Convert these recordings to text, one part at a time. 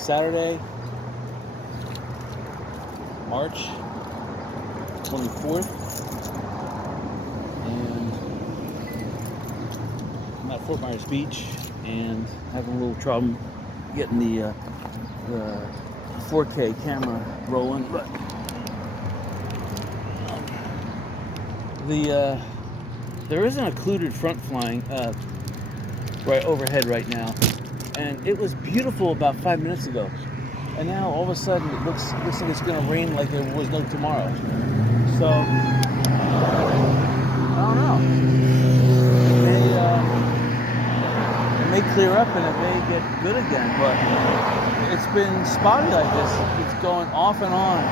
Saturday, March 24th, and I'm at Fort Myers Beach and having a little trouble getting the 4K camera rolling, but there is an occluded front flying right overhead right now, and it was beautiful about 5 minutes ago, and now all of a sudden it looks like it's going to rain like there was no tomorrow. So I don't know. It may clear up and it may get good again, but it's been spotty like this. It's going off and on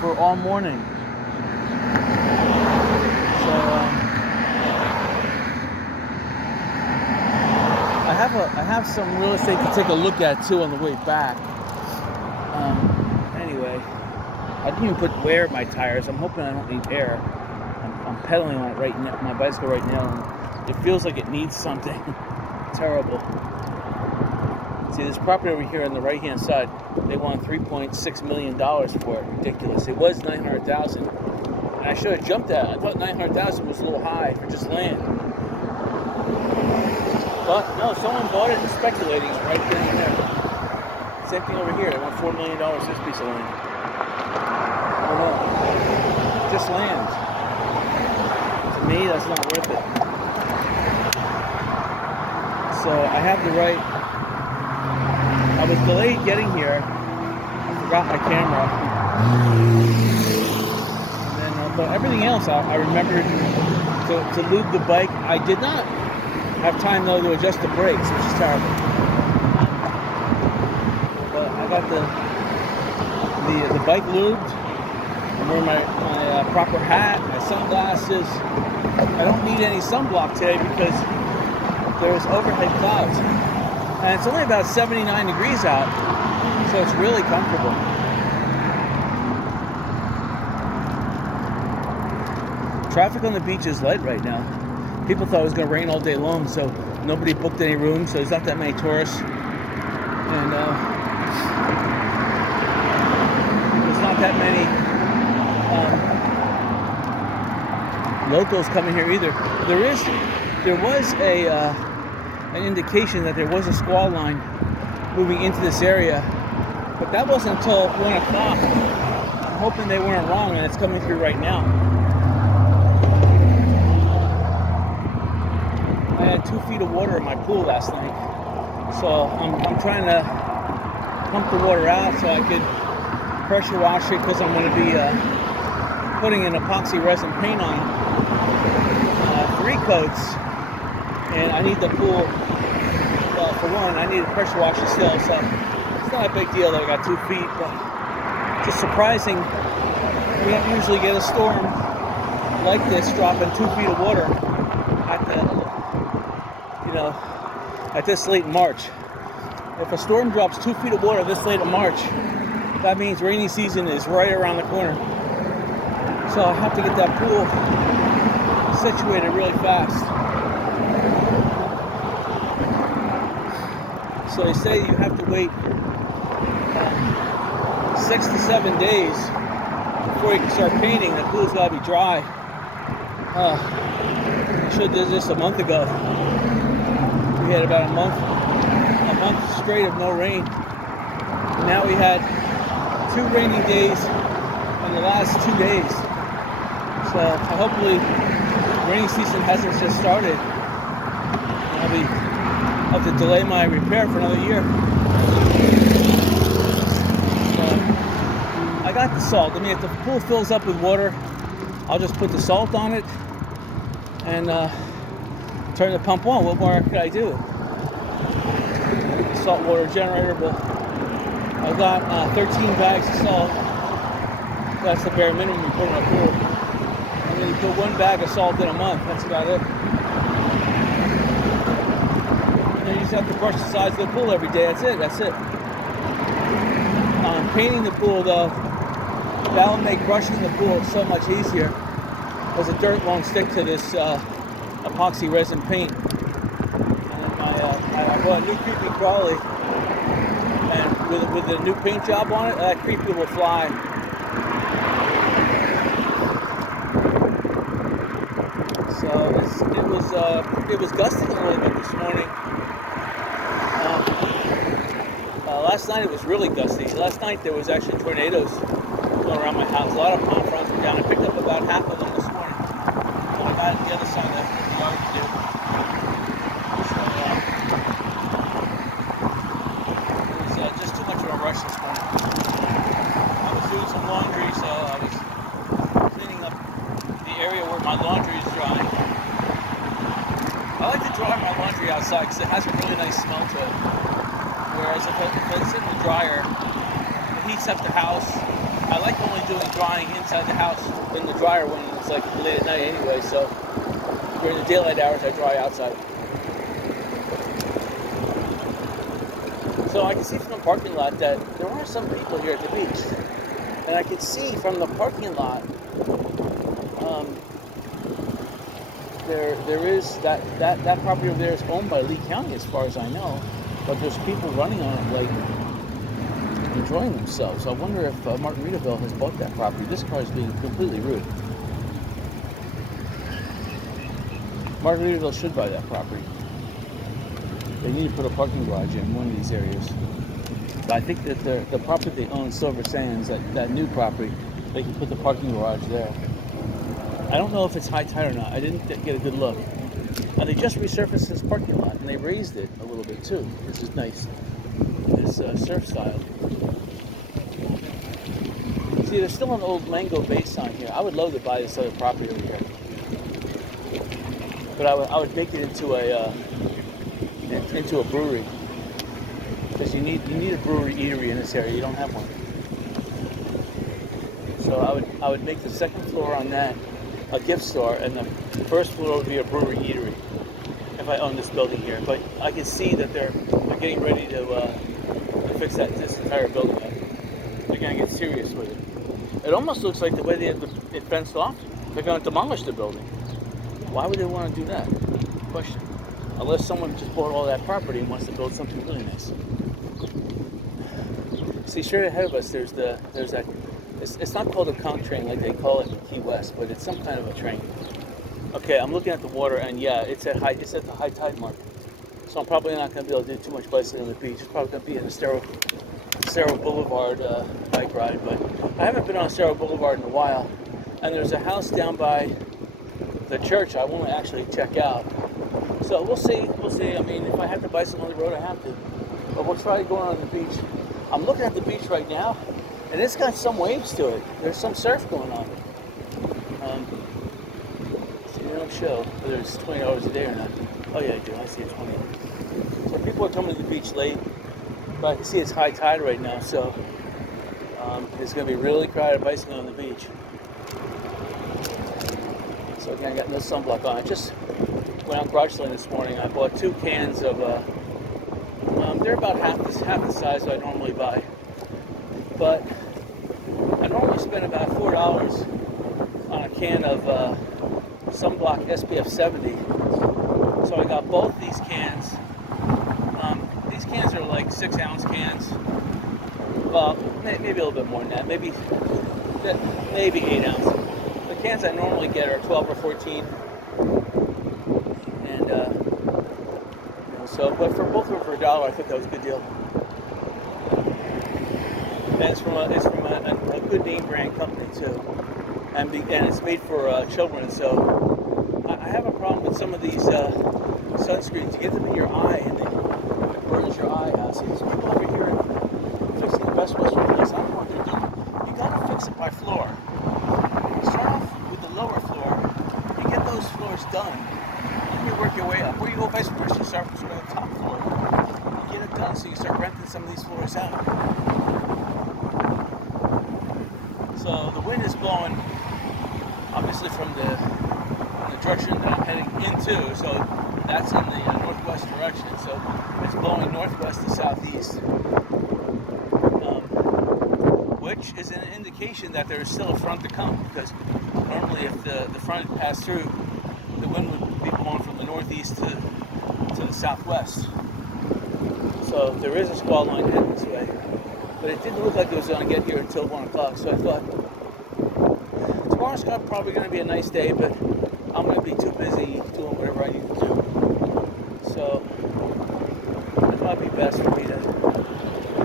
for all morning. So I have some real estate to take a look at too on the way back. Anyway, I didn't even put wear in my tires. I'm hoping I don't need air. I'm pedaling on it right now, my bicycle right now, and it feels like it needs something. Terrible. See, this property over here on the right-hand side, they want $3.6 million for it. Ridiculous. It was $900,000, and I should have jumped at it. I thought $900,000 was a little high for just land. But no, someone bought it and speculating right then and there. Same thing over here. They want $4 million for this piece of land. I don't know. Just land. To me, that's not worth it. So I have the right. I was delayed getting here. I forgot my camera. And then, but everything else, I remembered to lube the bike. I did not have time though to adjust the brakes, which is terrible. But I got the bike lubed. I'm wearing my proper hat, my sunglasses. I don't need any sunblock today because there's overhead clouds. And it's only about 79 degrees out, so it's really comfortable. Traffic on the beach is light right now. People thought it was going to rain all day long, so nobody booked any rooms, so there's not that many tourists. And there's not that many locals coming here either. There was an indication that there was a squall line moving into this area, but that wasn't until 1 o'clock. I'm hoping they weren't wrong and it's coming through right now. I had 2 feet of water in my pool last night, so I'm trying to pump the water out so I could pressure wash it, because I'm going to be putting an epoxy resin paint on 3 coats, and I need the pool, for one, I need to pressure wash it still, so it's not a big deal that I got 2 feet, but just surprising. We don't usually get a storm like this dropping 2 feet of water at this late in March. If a storm drops 2 feet of water this late in March, that means rainy season is right around the corner. So I have to get that pool situated really fast. So they say you have to wait 6 to 7 days before you can start painting. The pool's got to be dry. I should have did this a month ago. We had about a month straight of no rain. And now we had 2 rainy days in the last 2 days. So hopefully rainy season hasn't just started. I'll have to delay my repair for another year. So I got the salt. I mean, if the pool fills up with water, I'll just put the salt on it and turn the pump on. What more could I do? Saltwater generator, but I've got 13 bags of salt. That's the bare minimum you put in a pool. And then you put 1 bag of salt in a month. That's about it. And you just have to brush the sides of the pool every day. That's it. Painting the pool though, that'll make brushing the pool so much easier, because the dirt won't stick to this epoxy resin paint. And I bought a new creepy crawly, and with the new paint job on it, that creepy will fly. So it was gusting a little bit this morning. Last night it was really gusty. Last night there was actually tornadoes going around my house. A lot of palm fronds were down. I picked up about half of them this morning. One about the other side of the yard to do. So it was just too much of a rush this morning. I was doing some laundry, so I was cleaning up the area where my laundry is drying. I like to dry my laundry outside because it has a really nice smell to it. Whereas if it's in the dryer, it heats up the house. I like only doing drying inside the house in the dryer when it's like late at night anyway, so during the daylight hours I dry outside. So I can see from the parking lot that there are some people here at the beach. And I can see from the parking lot, there is that property over there is owned by Lee County as far as I know. But there's people running on it, like, enjoying themselves. I wonder if Margaritaville has bought that property. This car is being completely rude. Margaritaville should buy that property. They need to put a parking garage in one of these areas. But I think that the property they own, Silver Sands, that new property, they can put the parking garage there. I don't know if it's high tide or not. I didn't get a good look. And they just resurfaced this parking lot, and they raised it a little bit too, which is nice. This surf style. See, there's still an old Mango Bay sign here. I would love to buy this other property over here, but I would make it into a brewery, because you need a brewery eatery in this area. You don't have one, so I would make the second floor on that a gift store, and the first floor would be a brewery eatery if I own this building here. But I can see that they're getting ready to fix this entire building up. They're going to get serious with it. It almost looks like the way they have it fenced off, they're going to demolish the building. Why would they want to do that? Question. Unless someone just bought all that property and wants to build something really nice. See, straight ahead of us, there's that. It's not called a conch train like they call it in Key West, but it's some kind of a train. Okay, I'm looking at the water, and yeah, it's at the high tide mark. So I'm probably not going to be able to do too much bicycling on the beach. It's probably going to be in the Estero Boulevard bike ride, but I haven't been on Estero Boulevard in a while. And there's a house down by the church I want to actually check out. So we'll see. I mean, if I have to bicycle on the road, I have to. But we'll try going on the beach. I'm looking at the beach right now, and it's got some waves to it. There's some surf going on. See, they don't show whether it's $20 a day or not. Oh yeah, I do. I see it's 20. So people are coming to the beach late, but I can see it's high tide right now, so it's going to be really crowded bicycling on the beach. So again, I got no sunblock on. I just went out garage selling this morning. I bought 2 cans of, they're about half the size that I normally buy. But I normally spend about $4 on a can of sunblock SPF 70. So I got both these cans. These cans are like 6-ounce cans. Well, maybe a little bit more than that. Maybe 8 ounce. The cans I normally get are 12 or 14. And but for both of them for $1, I thought that was a good deal. And it's from a good name brand company too, and it's made for children. So I have a problem with some of these sunscreens. You get them in your eye, and it burns your eye out. See, these people over here fixing the Best Western place. I don't know what they're doing. You gotta fix it by floor. Start off with the lower floor and get those floors done. Then you work your way up. Or you go vice versa. You start from the top floor. You get it done, so you start renting some of these floors out. So the wind is blowing, obviously from the direction that I'm heading into. So that's in the northwest direction. So it's blowing northwest to southeast, which is an indication that there is still a front to come. Because normally, if the front passed through, the wind would be blowing from the northeast to the southwest. So So there is a squall line heading this way. But it didn't look like it was going to get here until 1 o'clock. So I thought, tomorrow's probably going to be a nice day, but I'm going to be too busy doing whatever I need to do. So it might be best for me to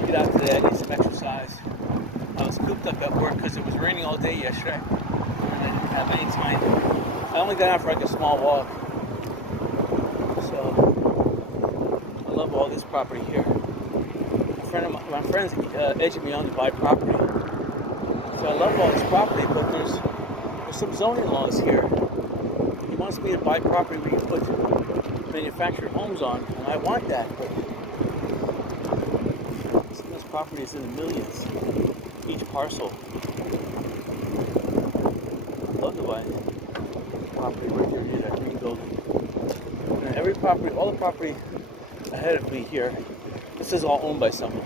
get out today. I need some exercise. I was cooped up at work because it was raining all day yesterday. And I didn't have any time. I only got out for like a small walk. So I love all this property here. My friend's edging me on to buy property. So I love all this property, but there's some zoning laws here. He wants me to buy property where you put manufactured homes on, and I want that, but this property is in the millions, each parcel. I'd love to buy property right here near that green building. And every property, all the property ahead of me here, this is all owned by someone,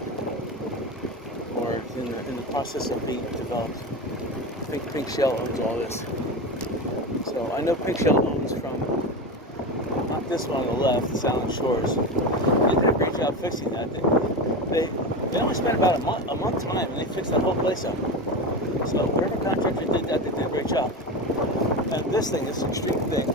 or in the process of being developed. I think Pink Shell owns all this. So I know Pink Shell owns from, not this one on the left, the Island Shores. They did a great job fixing that. They only spent about a month time, and they fixed that whole place up. So whoever contractor did that, they did a great job. And this thing, this extreme thing,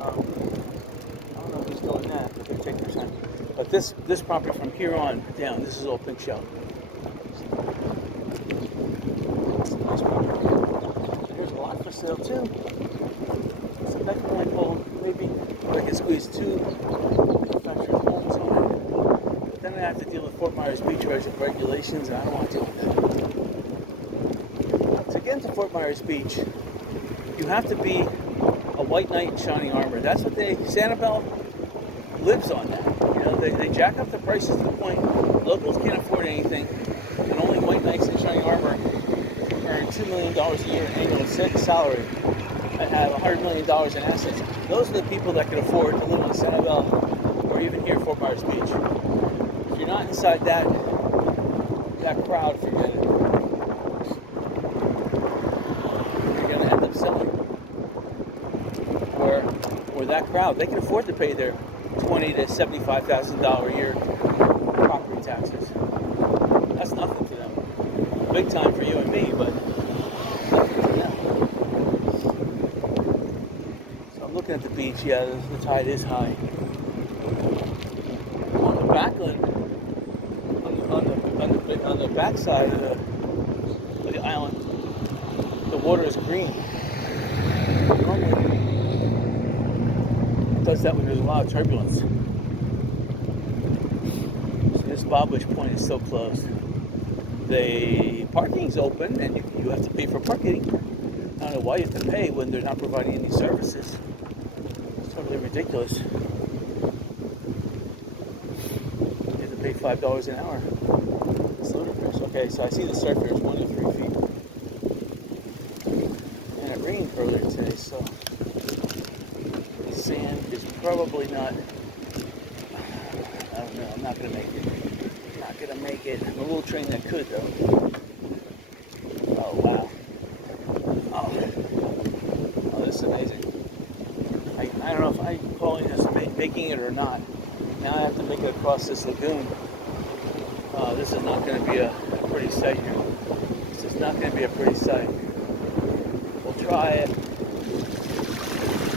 I don't know who's doing that, but they're taking their time. But this property from here on down, this is all Pink Shell. Nice property. There's a lot for sale too. So that can only hold maybe I can squeeze 2 manufactured homes on it. But then I have to deal with Fort Myers Beach regulations, and I don't want to deal with that. To get into Fort Myers Beach, you have to be a white knight in shining armor. That's what Sanibel lives on that. You know, they jack up the prices to the point locals can't afford anything, and only white knights in shining armor earn $2 million a year in annual salary and have $100 million in assets. Those are the people that can afford to live on Sanibel or even here at Fort Myers Beach. If you're not inside that crowd, forget it. You're going to end up selling. Or that crowd, they can afford to pay their $20,000 to $75,000 a year property taxes. That's nothing to them. Big time for you and me, but nothing to them. So I'm looking at the beach. Yeah, the tide is high. On the backland, on the backside of the island, the water is green. Normally, it does that when there's a lot of turbulence. So this Bobwitch Point is still closed. The parking's open, and you have to pay for parking. I don't know why you have to pay when they're not providing any services. It's totally ridiculous. You have to pay $5 an hour. It's ludicrous. Okay, so I see the surf here is 1 to 3 feet. And it rained earlier today, so the sand is probably not, I don't know, I'm not going to make it. Not going to make it. I'm a little train that could, though. Oh, wow. Oh, this is amazing. I don't know if I'm calling this making it or not. Now I have to make it across this lagoon. This is not going to be a pretty sight here. This is not going to be a pretty sight. We'll try it.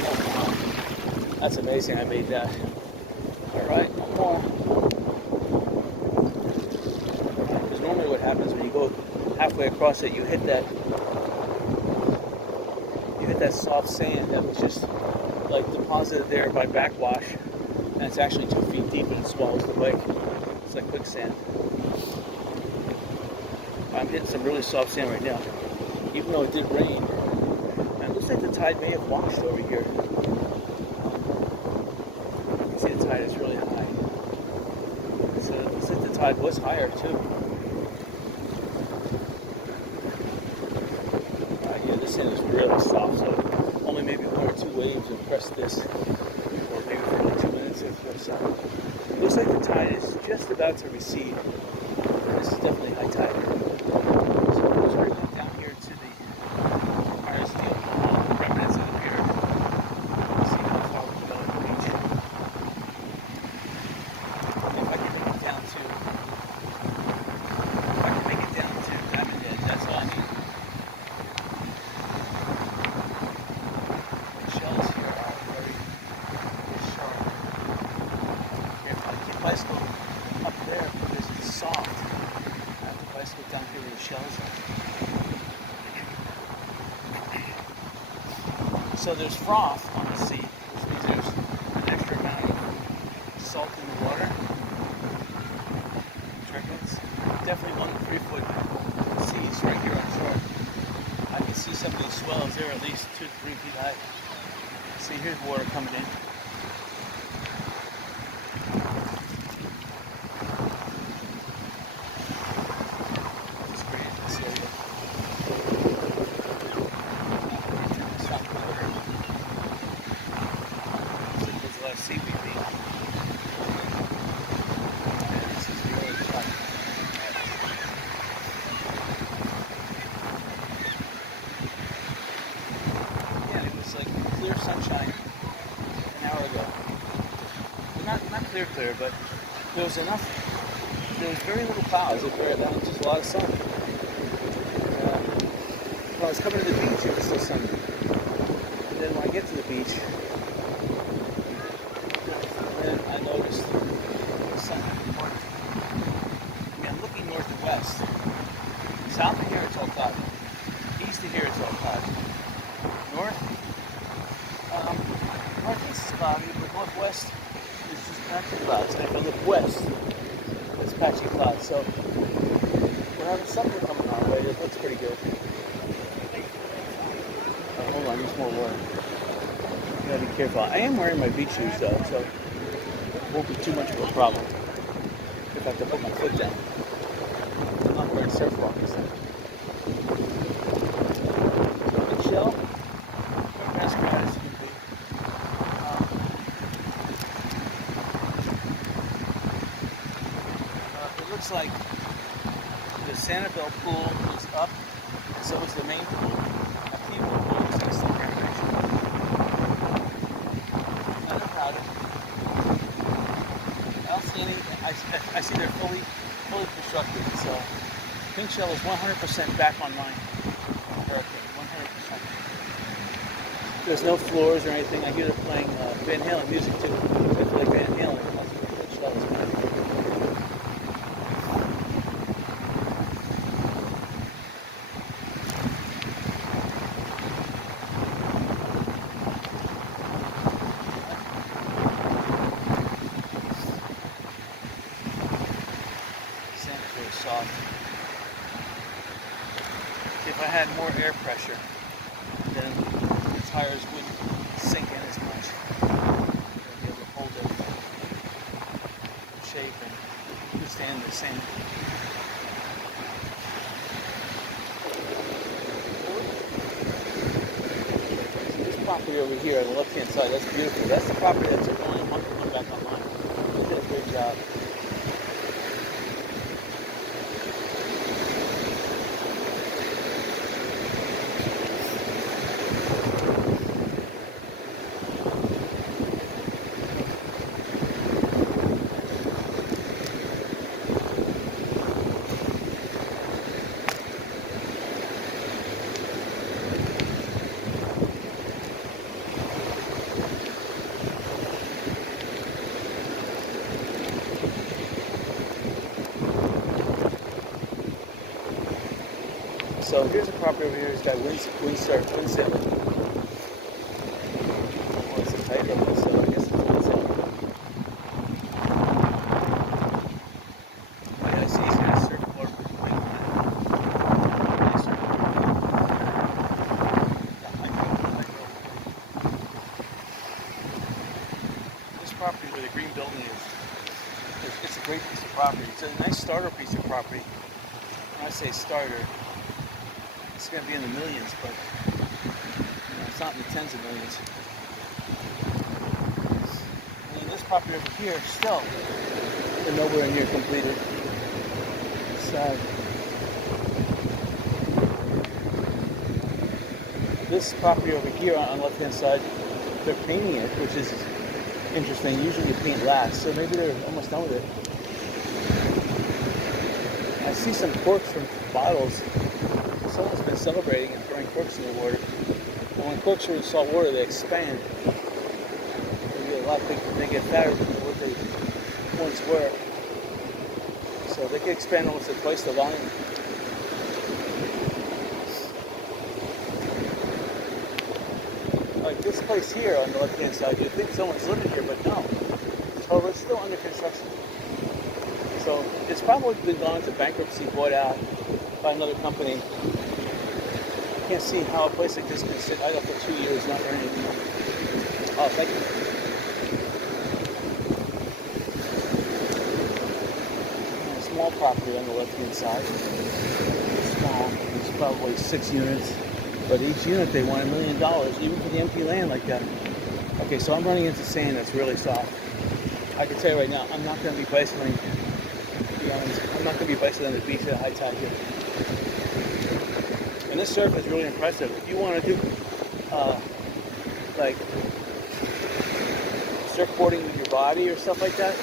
Oh, wow. That's amazing. I made that. All right, one more. Because normally what happens when you go halfway across it, you hit that soft sand that was just like deposited there by backwash, and it's actually 2 feet deep and it swallows the lake. It's like quicksand. I'm hitting some really soft sand right now, even though it did rain. And it looks like the tide may have washed over here. You can see the tide is really high. So it looks like the tide was higher too. Yeah, this sand is really soft, so only maybe 1 or 2 waves will press this, or maybe for only 2 minutes if so. It looks like the tide is just about to recede. This is definitely high tide. So it goes right down here to the Empire Steel remnants of the pier. See how far we go on the beach. If I up there because it's soft. I have to bicycle down here where the shells are. So there's froth on the sea, which means there's an extra amount of salt in the water. Turbulence. Definitely 1 to 3 foot seas right here on shore. I can see some of these swells. They're at least 2 to 3 feet high. See, here's water coming in. It's great in this area. There's a lot of seaweed being. This is really fun. Yeah, it was like clear sunshine an hour ago. Well, not clear, but there was enough. There was very little clouds. That was just a lot of sun. When I was coming to the beach, it was still sunny. And then when I get to the beach, then I noticed the sun. I'm looking north and west. South of here, it's all cloudy. East of here, it's all cloudy. North, northeast is cloudy, but northwest is just patchy clouds. And if I look west, it's patchy clouds. So we're having something coming our way that looks pretty good. Hold on, there's more water. You gotta be careful. I am wearing my beach shoes though, so it won't be too much of a problem if I have to put my foot down. I'm not wearing surf walkers then. So big shell, as quiet as you can be. It looks like the Sanibel pool is up, and so is the main pool. I think the pool is next to the renovation. Not crowded. I don't see any. I see they're fully constructed. So Pink Shell is 100% back online. Hurricane, 100%. There's no floors or anything. I hear they're playing Van Halen music too. They play Van Halen. That's what Pink Shell is playing. Soft. If I had more air pressure, then the tires wouldn't sink in as much. They'd be able to hold their shape and withstand the same. This property over here on the left-hand side, that's beautiful. That's the property that's only a month to come back online. They did a great job. So here's a property over here. It's got wind sailing. Well, it's a tightrope, so I guess it's wind sailing. Yeah, I see he's got a surfboard with a wing on it. Nice This property where the green building is, it's a great piece of property. It's a nice starter piece of property. When I say starter, it's going to be in the millions, but it's not in the tens of millions. And this property over here, still, they're nowhere near completed. It's sad. This property over here on the left-hand side, they're painting it, which is interesting. Usually you paint last, so maybe they're almost done with it. I see some corks from bottles. Someone's been celebrating and throwing corks in the water. And when corks are in salt water, they expand. They get a lot bigger. They get fatter than what they once were. So they can expand almost at twice the volume. Like this place here on the left-hand side, you'd think someone's living here, but no. So it's still under construction. So it's probably been gone into bankruptcy, bought out by another company. I can't see how a place like this can sit idle for 2 years not earning anything. Oh, thank you. And a small property on the left-hand side. Small. It's probably 6 units. But each unit they want $1 million, even for the empty land like that. Okay, so I'm running into sand that's really soft. I can tell you right now, I'm not going to be bicycling. To be honest, I'm not going to be bicycling on the beach at high tide here. And this surf is really impressive. If you want to do like surfboarding with your body or stuff like that,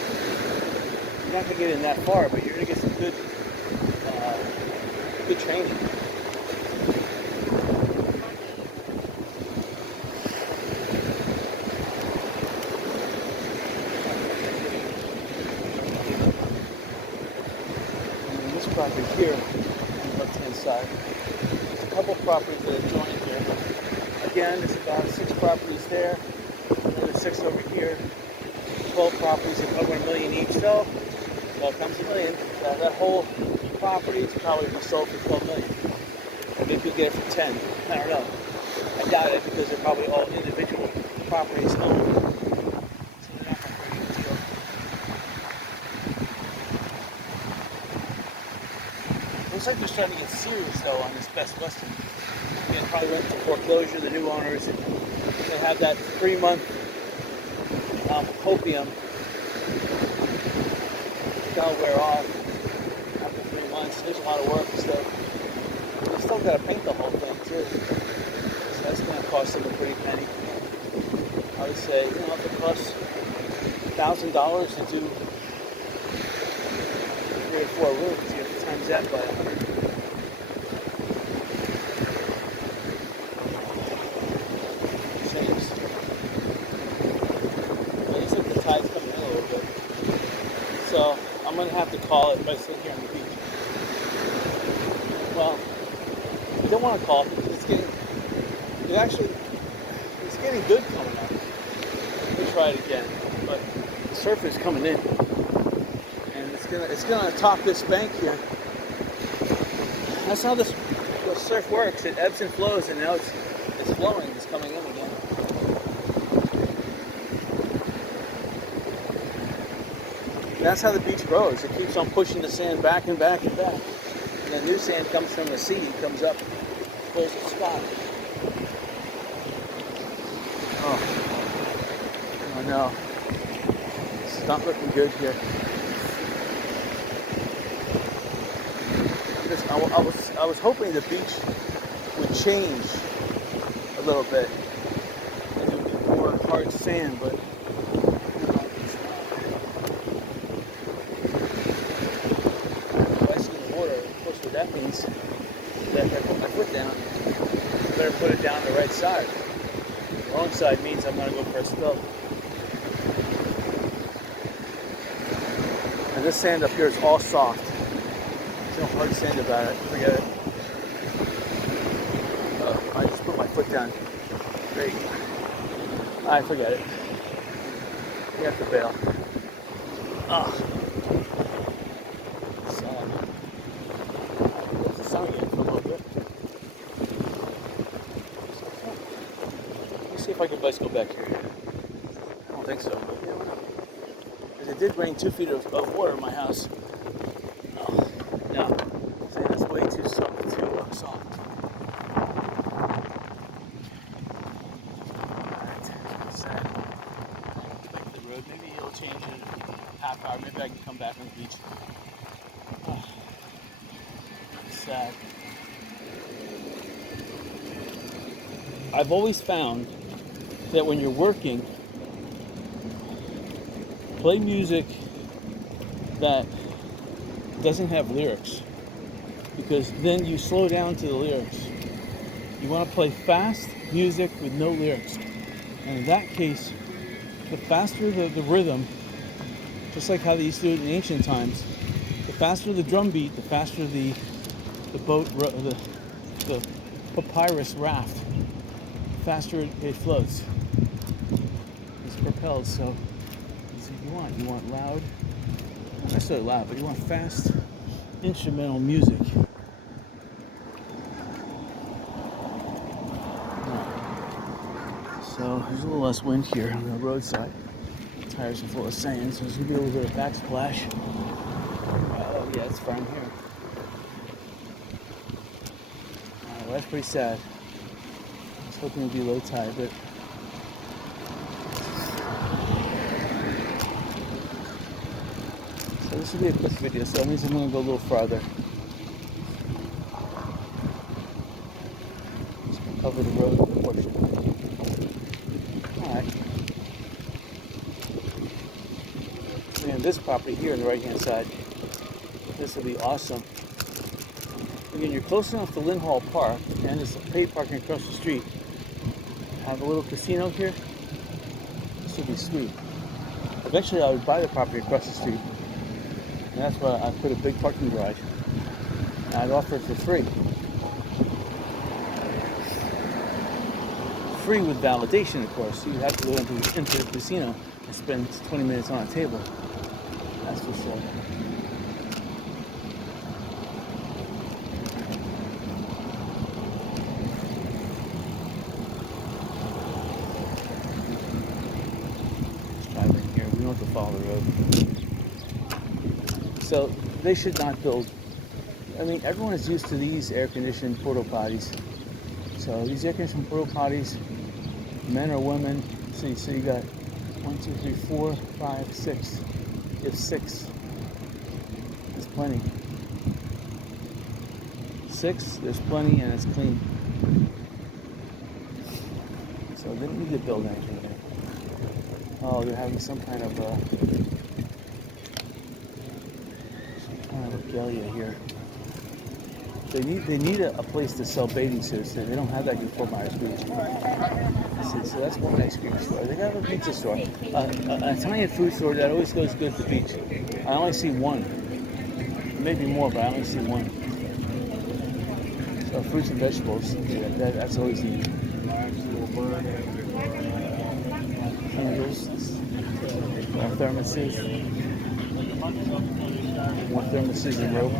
you're not going to get in that far, but you're going to get some good training. Property here on the left-hand side. There's a couple properties that are joined here. Again, there's about 6 properties there, another 6 over here. 12 properties that cover $1 million each. So, well, comes $1 million. That whole property is probably be sold for $12 million. Or maybe you'll get it for 10. I don't know. I doubt it because they're probably all individual properties owned. Looks like they're starting to get serious though on this Best Western. It probably went to foreclosure, the new owners. They have that 3-month opium. That'll wear off after 3 months. There's a lot of work and stuff. They still got to paint the whole thing too. So that's going to cost them a pretty penny. I would say, if it costs $1,000 to do 3 or 4 rooms, you have to times that by 100. Saves. It looks like the tide's coming in a little bit. So I'm going to have to call it by sitting here on the beach. Well, I don't want to call it because it's getting good coming up. We'll try it again. But the surf is coming in. It's gonna top this bank here. That's how the surf works. It ebbs and flows, and now it's flowing. It's coming in again. That's how the beach grows. It keeps on pushing the sand back and back and back. And then new sand comes from the sea. It comes up, fills the spot. Oh no. It's not looking good here. I was hoping the beach would change a little bit and there would be more hard sand, but if I see the water, of course what that means is that if I put my foot down, I better put it down the right side. The wrong side means I'm going to go for a spill. And this sand up here is all soft. No hard sand about it. Forget it. I just put my foot down. Great. I forget it. You have to bail. Sun. There's the sun again for a little bit. Let me see if I can bicycle back here. I don't think so. Because it did rain 2 feet of water in my house. No, see, that's way too soft. Alright, sad. Back to the road. Maybe it'll change in a half hour. Maybe I can come back on the beach. Sad. I've always found that when you're working, play music that doesn't have lyrics, because then you slow down to the lyrics. You want to play fast music with no lyrics, and in that case, the faster the rhythm, just like how they used to do it in ancient times, The faster the drum beat, the faster the the papyrus raft, the faster it floats. It's propelled. So you want loud, not necessarily loud, but you want fast instrumental music. So there's a little less wind here on the roadside. Tires are full of sand, so there's gonna be a little bit of backsplash. Oh yeah, it's fine here. Well, that's pretty sad. I was hoping it'd be low tide, but so this will be a quick video, so that means I'm gonna go a little farther. Just gonna cover the road portion. Alright. And this property here on the right hand side, this will be awesome. Again, you're close enough to Lynn Hall Park, and there's paid parking across the street. Have a little casino here. This would be sweet. Eventually I would buy the property across the street, and that's why I put a big parking garage. And I'd offer it for free. Free with validation, of course. You'd have to go into the casino and spend 20 minutes on a table. That's for sure. Let's drive in here. We don't have to follow the road. So they should not build. I mean, everyone is used to these air-conditioned porta potties. So these air-conditioned porta potties, men or women. So you got 1, 2, 3, 4, 5, 6. You have 6. That's plenty. 6, there's plenty, and it's clean. So they didn't need to build anything here. Oh, they're having some kind of regalia here. They need a place to sell bathing suits. They don't have that here in Fort Myers Beach. So that's one ice cream store. They got a pizza store, an Italian food store that always goes good to the beach. I only see one, maybe more, but I only see one. So fruits and vegetables, that's always neat. Candles, more thermoses, and rope.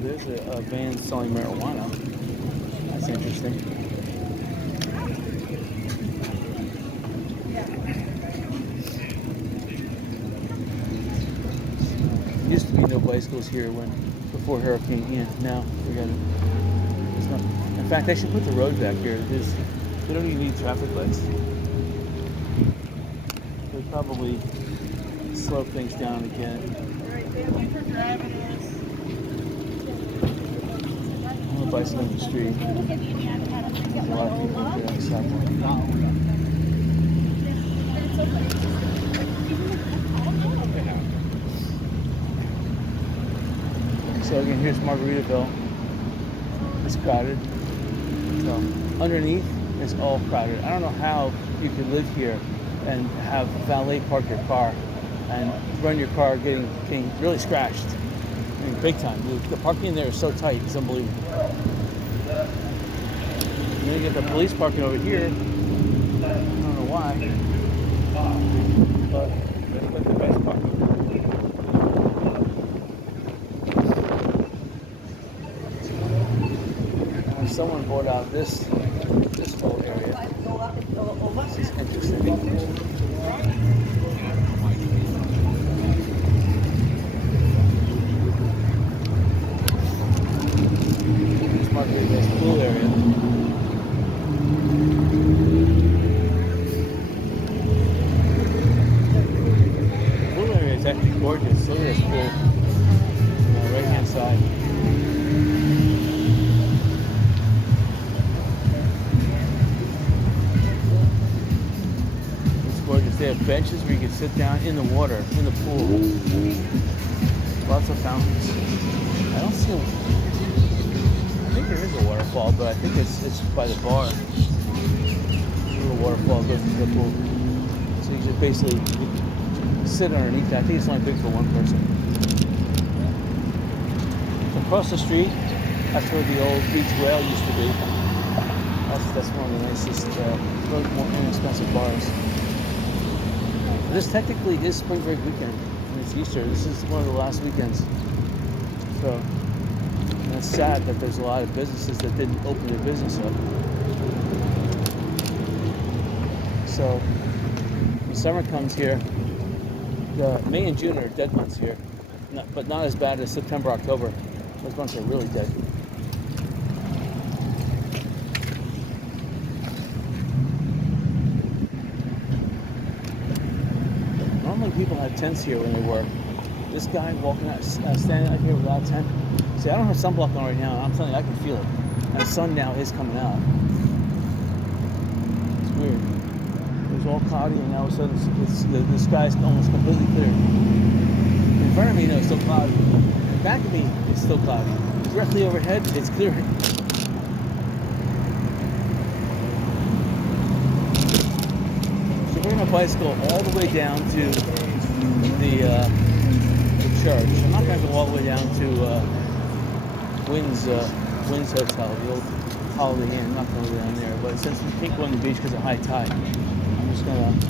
There's a van selling marijuana. That's interesting. Used to be no bicycles here before Hurricane Ian. Now we got it. In fact, they should put the road back here. They don't even need traffic lights. They'd probably slow things down again. Bicycle in the street. There's a lot of people here on the sidewalk. So again, here's Margaritaville. It's crowded. So underneath, it's all crowded. I don't know how you could live here and have valet park your car and run your car getting really scratched. I mean, big time. The parking there is so tight, it's unbelievable. And then you get the police parking over here. I don't know why, but that's the best parking. Someone bought out this whole area. This is interesting. This might be a nice pool area. The pool area is actually gorgeous. Look at this pool on the right hand side. They have benches where you can sit down in the water, in the pool. Lots of fountains. I don't see them. I think waterfall, but I think it's by the bar. A little waterfall goes into the pool. So you just basically sit underneath it. I think it's only big for one person. So across the street, that's where the old beach rail used to be. That's one of the nicest, more inexpensive bars. This technically is spring break weekend, and it's Easter. This is one of the last weekends. So, and it's sad that there's a lot of businesses that didn't open their business up. So, when summer comes here, the May and June are dead months here, but not as bad as September, October. Those months are really dead. Normally people have tents here when they work. This guy walking out, standing out here without a tent. See, I don't have sunblock on right now. I'm telling you, I can feel it. And the sun now is coming out. It's weird. It was all cloudy, and now all of a sudden the sky is almost completely clear. In front of me, it's still cloudy. In back of me, it's still cloudy. Directly overhead, it's clearing. So we're going to bicycle all the way down to the church. I'm not going to go all the way down to Wynn's Hotel, the old Holiday Inn. I'm not going to go down there. But since we can't go on the beach because of high tide, I'm just going to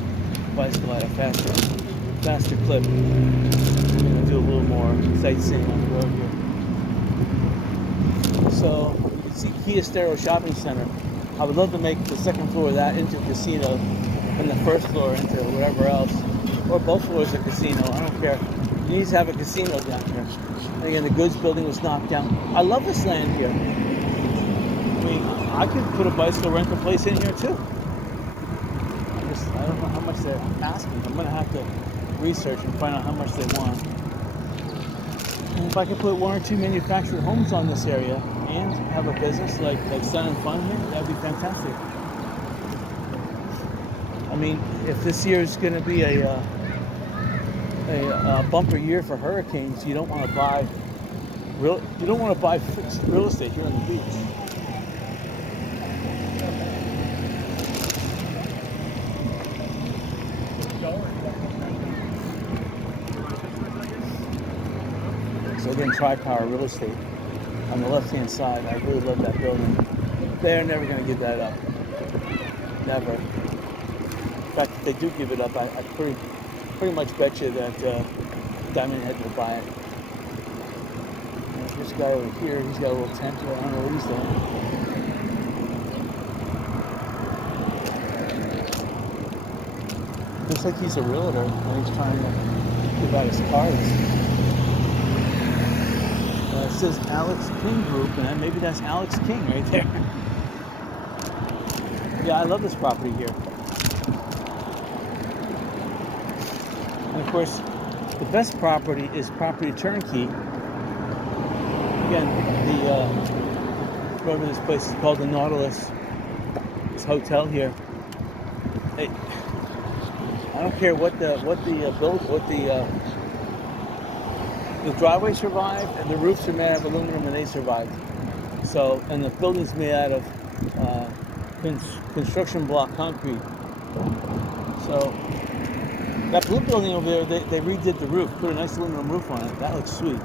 bicycle at a faster clip. We're going to do a little more sightseeing on the road here. So you can see Kia Estero Shopping Center. I would love to make the second floor of that into a casino and the first floor into whatever else. Or both floors a casino, I don't care. You need to have a casino down here. Again, the goods building was knocked down. I love this land here. I mean, I could put a bicycle rental place in here too. I don't know how much they're asking. I'm going to have to research and find out how much they want. And if I could put one or two manufactured homes on this area and have a business like Sun and Fun here, that would be fantastic. I mean, if this year is going to be a bumper year for hurricanes, you don't want to buy real estate here on the beach. So again, Tri-Power Real Estate on the left-hand side. I really love that building. They're never going to give that up. Never. In fact, if they do give it up, I pretty much bet you that Diamond Head will buy it. And this guy over here, he's got a little tent here. I don't know what he's doing. Looks like he's a realtor and he's trying to give out his cards. It says Alex King Group, and maybe that's Alex King right there. Yeah, I love this property here. And of course, the best property is property turnkey. Again, whatever this place is called, the Nautilus, this hotel here. I don't care what the driveway survived, and the roofs are made out of aluminum, and they survived. So, and the building's made out of construction block concrete. So, that blue building over there, they redid the roof, put a nice aluminum roof on it. That looks sweet.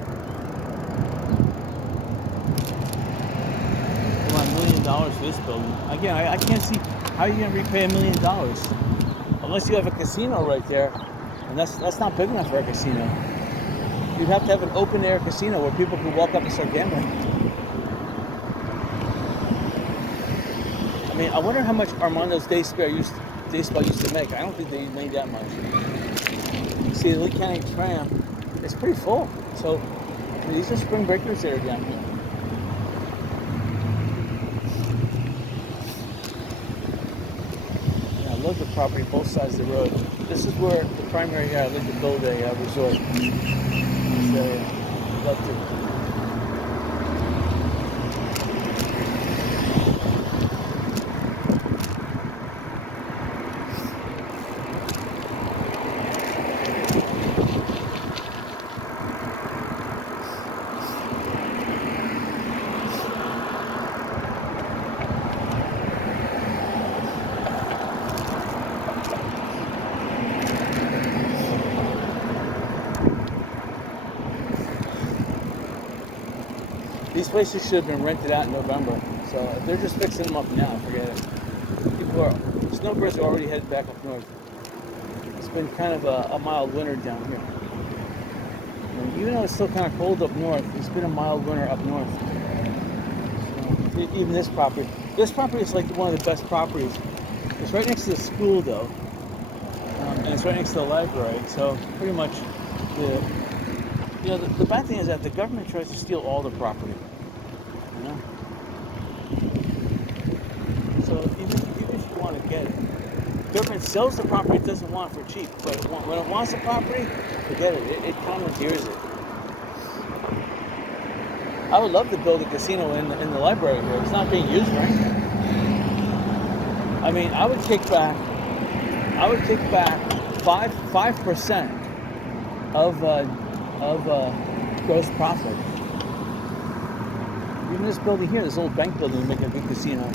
Around $1 million for this building. Again, I can't see how you're going to repay $1 million unless you have a casino right there, and that's not big enough for a casino. You'd have to have an open air casino where people can walk up and start gambling. I mean, I wonder how much Armando's Day Spa used to make. I don't think they made that much. See, the Lee County tram is pretty full. So these are spring breakers that are down here. Yeah, I love the property, both sides of the road. This is where the primary area, I'd like to build a resort. This area. I'd love to. These places should have been rented out in November. So if they're just fixing them up now, forget it. Snowbirds are already headed back up north. It's been kind of a mild winter down here. And even though it's still kind of cold up north, it's been a mild winter up north. So, even this property is like one of the best properties. It's right next to the school though, and it's right next to the library. So pretty much, the bad thing is that the government tries to steal all the property. You know. So even if you want to get it, the government sells the property it doesn't want for cheap. But when it wants the property, forget it. It commandeers it. I would love to build a casino in the library here. It's not being used for anything. I mean, I would kick back 5% of gross profit. Even this building here, this old bank building, would make a good casino.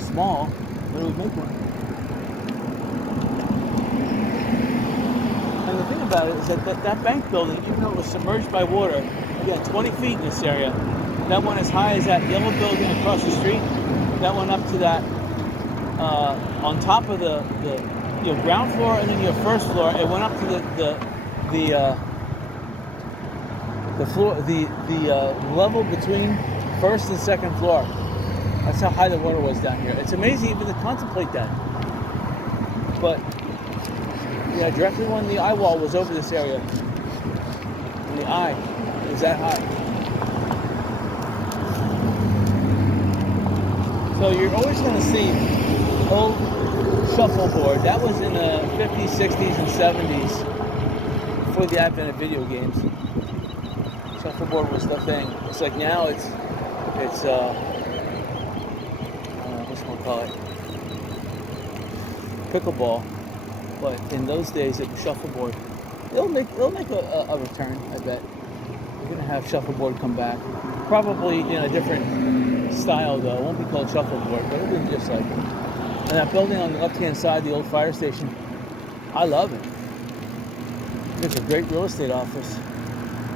Small, but it would make one. And the thing about it is that bank building, even though it was submerged by water, again, 20 feet in this area, that went as high as that yellow building across the street. That went up to that, on top of the ground floor, and then your first floor. It went up to the floor, the level between first and second floor. That's how high the water was down here. It's amazing even to contemplate that. But yeah, directly when the eye wall was over this area, and the eye was that high. So you're always going to see old shuffleboard. That was in the 50s, 60s, and 70s, before the advent of video games. Shuffleboard was the thing. It's like now it's call it pickleball, but in those days it was shuffleboard. It'll make a return, I bet. We're gonna have shuffleboard come back, probably in a different style though. It won't be called shuffleboard, but it'll be just like it. And that building on the left-hand side, the old fire station, I love it. It's a great real estate office,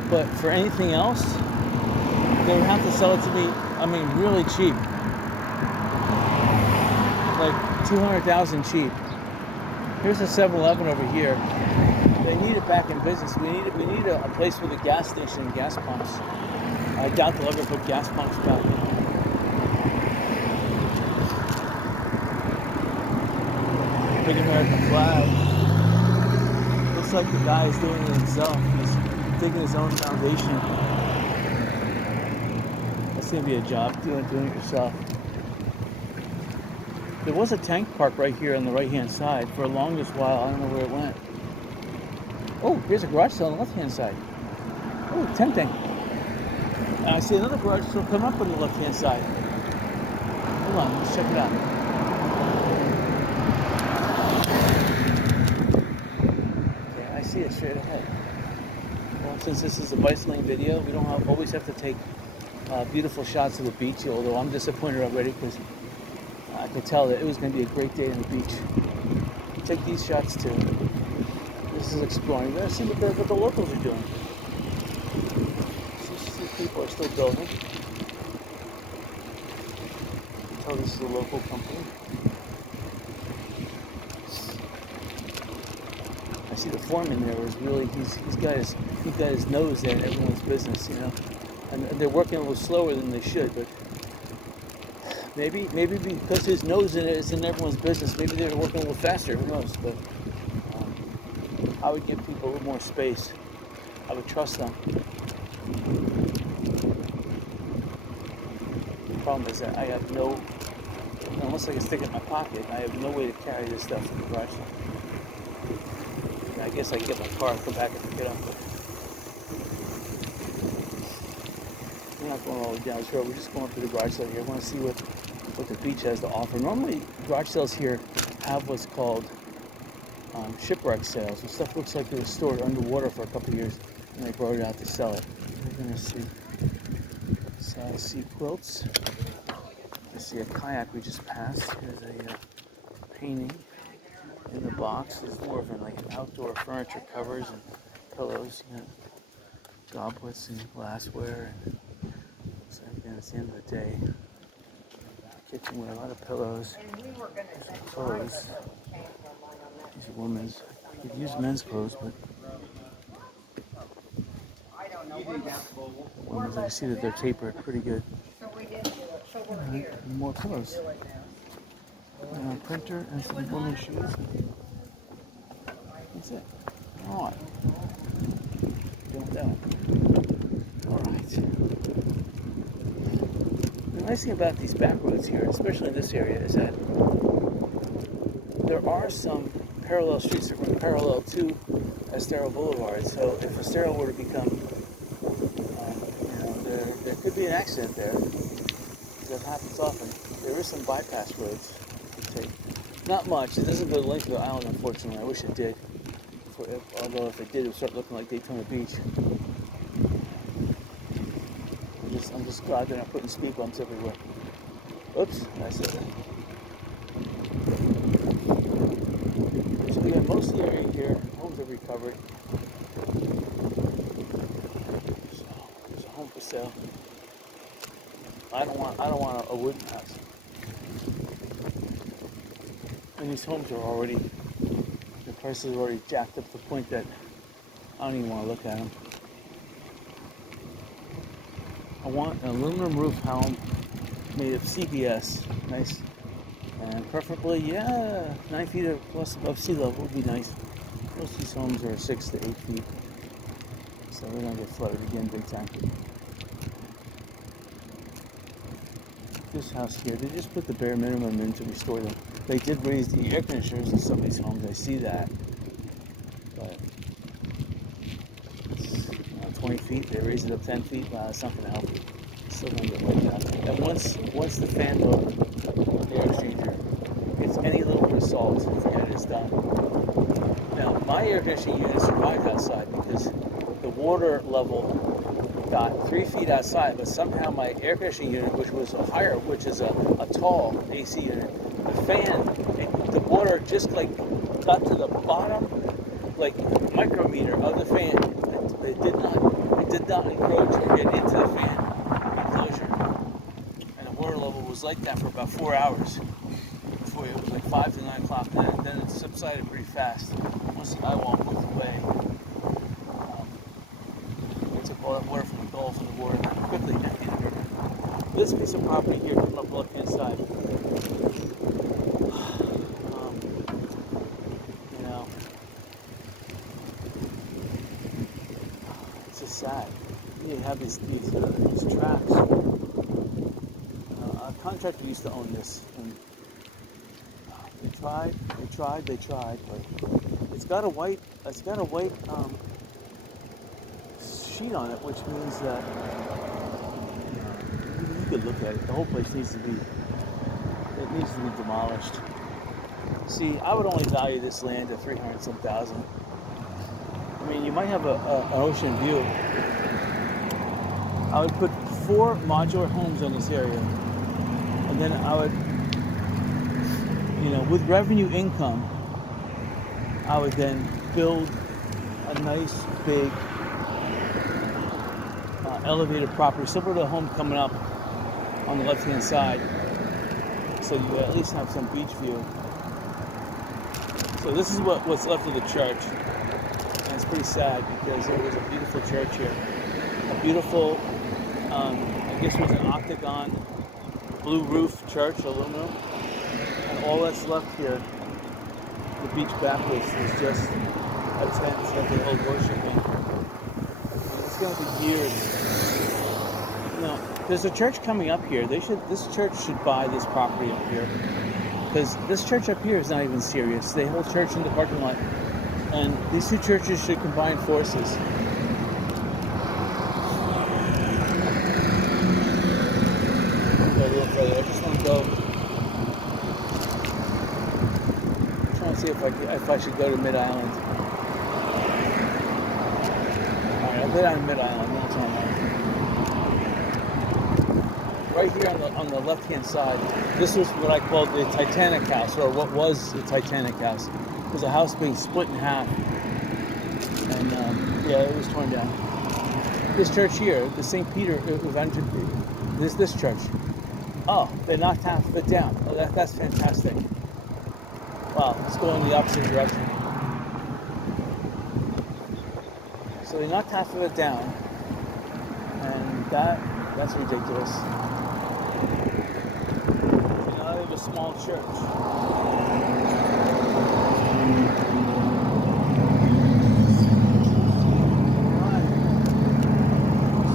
but for anything else, they would have to sell it to me. I mean, really cheap. Like $200,000 cheap. Here's a 7-Eleven over here. They need it back in business. We need a place with a gas station and gas pumps. I doubt they'll ever put gas pumps back in. Big American flag. Looks like the guy is doing it himself. He's digging his own foundation. That's gonna be a job, doing it yourself. There was a tank park right here on the right-hand side for the longest while. I don't know where it went. Oh, here's a garage sale on the left-hand side. Oh, tempting. And I see another garage sale come up on the left-hand side. Hold on, let's check it out. Okay, I see it straight ahead. Well, since this is a bicycling video, we don't always have to take beautiful shots of the beach, although I'm disappointed already because I could tell that it was going to be a great day on the beach. Take these shots too. This is exploring. Let's see what the locals are doing. See people are still building. Oh, this is a local company. I see the foreman there was really he's got his nose in everyone's business, you know. And they're working a little slower than they should, but maybe because his nose in it is in everyone's business, maybe they're working a little faster, who knows, but I would give people a little more space. I would trust them. The problem is that I have unless I can stick it in my pocket, I have no way to carry this stuff to the garage. I guess I can get my car, come back and pick it up. We're not going all the way down this road, we're just going to the garage sale here. I want to see what the beach has to offer. Normally, garage sales here have what's called shipwreck sales. The stuff looks like it was stored underwater for a couple of years and they brought it out to sell it. We're going to see sea quilts. I see a kayak we just passed. Here's a painting in the box. It's more of like an outdoor furniture, covers and pillows. You know, goblets and glassware and again, it's the end of the day. Kitchen with a lot of pillows, some clothes. These are women's. I could use men's clothes, but women's, I see that they're tapered pretty good. And more pillows. And a printer and some women's shoes. That's it. All right. Doing that. All right. The nice thing about these back roads here, especially in this area, is that there are some parallel streets that run parallel to Estero Boulevard. So if Estero were to become, there could be an accident there. That happens often. There is some bypass roads to take. Not much. It doesn't go the length of the island, unfortunately. I wish it did. Although if it did, it would start looking like Daytona Beach. I'm just glad they're not putting speed bumps everywhere. Oops, that's it. So yeah, most of the area here, homes are recovered. So there's a home for sale. I don't want a wooden house. And these homes are already, the prices are already jacked up to the point that I don't even want to look at them. I want an aluminum roof home made of CBS, nice, and preferably, 9 feet or plus above sea level would be nice. Most of these homes are 6 to 8 feet, so they're gonna get flooded again big time. This house here, they just put the bare minimum in to restore them. They did raise the air conditioners in some of these homes, I see that, but 20 feet, they raised it up 10 feet, it's not going to help. It's still going to get wiped out. And once the fan blower, the air exchanger, gets any little bit of salt, forget it's done. Now, my air conditioning unit survived outside because the water level got 3 feet outside, but somehow my air conditioning unit, which was which is a tall AC unit, the water just like got to the bottom, like micrometer of the fan. It did not encroach or get into the fan enclosure. And the water level was like that for about 4 hours. Before it was like 5 to 9 o'clock, and then it subsided pretty fast. Once the eyewall moved away, they took all that water from the Gulf and the water quickly emptied the river. This piece of property here from up the left-hand side. Sad. You have these tracks. A contractor used to own this, and they tried, but it's got a white sheet on it, which means that you could look at it. The whole place needs to be demolished. See, I would only value this land at $300-some thousand. I mean, you might have an ocean view. I would put 4 modular homes on this area, and then I would, with revenue income, I would then build a nice big elevated property, similar to the home coming up on the left-hand side, so you at least have some beach view. So this is what's left of the church. It's pretty sad because it was a beautiful church here. A beautiful, I guess it was an octagon, blue roof church, aluminum. And all that's left here, the beach backwards, is just a tent that they hold worship in. It's going to be years. There's a church coming up here. This church should buy this property up here. Because this church up here is not even serious. They hold church in the parking lot. And these two churches should combine forces. Go a little further. I just want to go. I'm trying to see if I should go to Mid Island. All right, I'll go down to Mid Island. That's all right. Right here on the left-hand side, this was what I called the Titanic house, or what was the Titanic house. It was a house being split in half, and it was torn down. This church here, the St. Peter This church. Oh, they knocked half of it down. Oh, that's fantastic. Wow, let's go in the opposite direction. So they knocked half of it down, and that's ridiculous. So now they have a small church.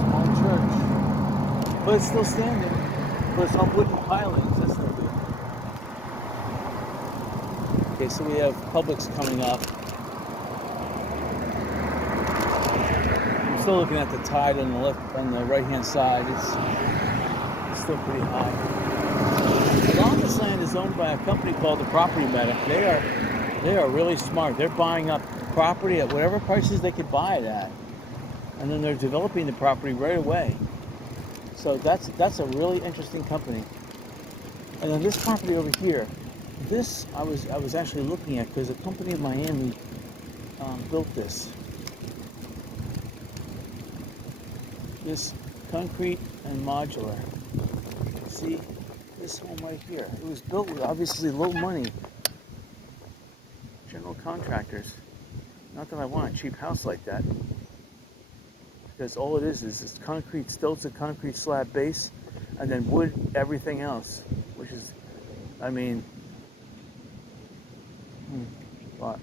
Small church. But it's still standing. But it's on wooden pilings. That's no good. Okay, so we have Publix coming up. I'm still looking at the tide on the right hand side. It's still pretty high. A lot of this land is owned by a company called the Property Medic. They are really smart. They're buying up property at whatever prices they could buy it at, and then they're developing the property right away. So that's a really interesting company. And then this property over here, this I was actually looking at because a company in Miami built this. This concrete and modular. See this home right here. It was built with obviously low money. General contractors. Not that I want a cheap house like that. Because all it is this concrete, stilted concrete slab base, and then wood everything else, which is, I mean, what?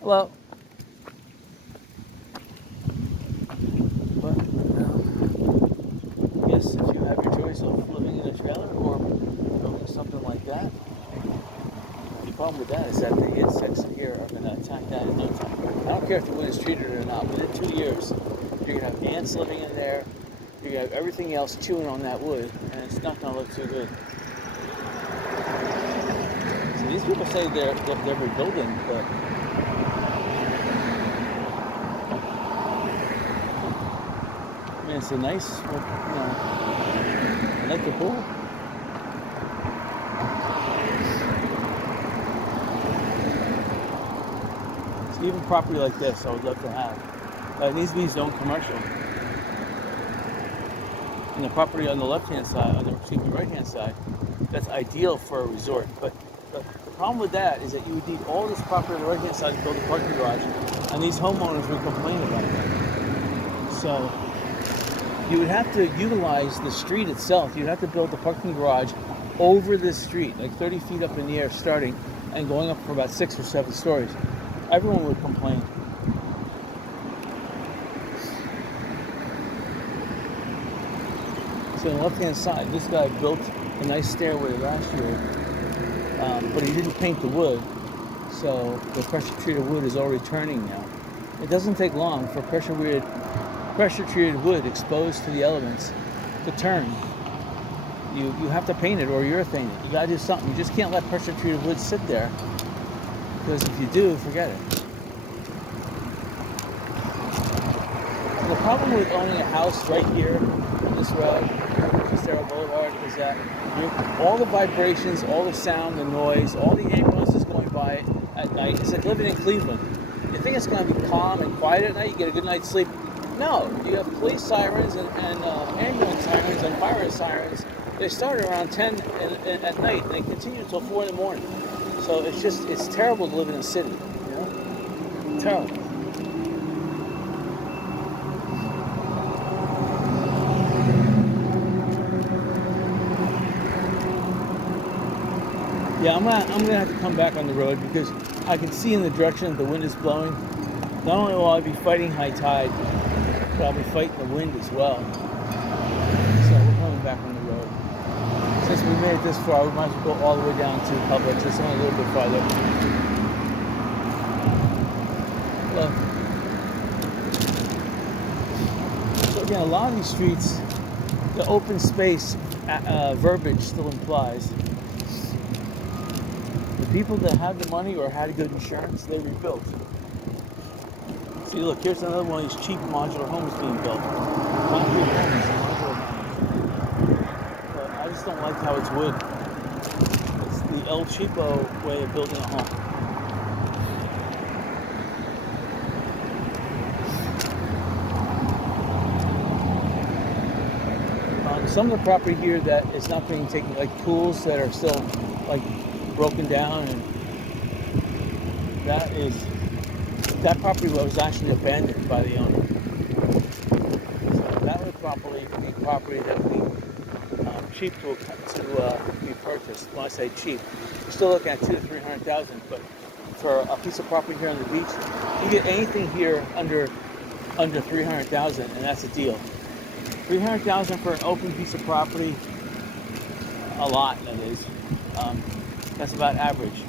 Hello. But yes, if you have your choice of living in a trailer or building something like that, the problem with that is that the insects in here are going to attack that in no time. I don't care if the wood is treated or not. Within 2 years, you're going to have ants living in there. You're going to have everything else chewing on that wood, and it's not going to look too good. So these people say they're rebuilding, but I mean, it's a nice, I like the pool. Even property like this, I would love to have. It needs to be zoned commercial. And the property on the left-hand side, right-hand side, that's ideal for a resort. But the problem with that is that you would need all this property on the right-hand side to build a parking garage, and these homeowners would complain about that. So you would have to utilize the street itself. You'd have to build the parking garage over this street, like 30 feet up in the air starting, and going up for about 6 or 7 stories. Everyone would complain. So on the left-hand side, this guy built a nice stairway last year, but he didn't paint the wood, so the pressure-treated wood is already turning now. It doesn't take long for pressure-treated wood exposed to the elements to turn. You have to paint it or urethane it. You gotta do something. You just can't let pressure-treated wood sit there. Because if you do, forget it. The problem with owning a house right here on this road, Estero Boulevard, is that all the vibrations, all the sound, the noise, all the ambulances going by it at night, it's like living in Cleveland. You think it's going to be calm and quiet at night, you get a good night's sleep. No, you have police sirens and ambulance sirens and fire sirens. They start around 10 at night and they continue until 4 in the morning. So it's terrible to live in a city, you know? Terrible. Yeah, I'm gonna have to come back on the road because I can see in the direction that the wind is blowing. Not only will I be fighting high tide, but I'll be fighting the wind as well. So we're coming back on the road. Since we made it this far, we might as well go all the way down to Publix. It's only a little bit farther. Look. So again, a lot of these streets, the open space verbiage still implies the people that have the money or had good insurance, they rebuilt. See, look, here's another one of these cheap modular homes being built. Concrete homes, modular homes. But I just don't like how it's wood. It's the El Cheapo way of building a home. some of the property here that is not being taken, like pools that are still like broken down, and that property was actually abandoned by the owner. So that would probably be property that would be cheap to be purchased. When I say cheap, you're still looking at $200,000 to $300,000, but for a piece of property here on the beach, you get anything here under $300,000, and that's a deal. $300,000 for an open piece of property, a lot, that is. That's about average.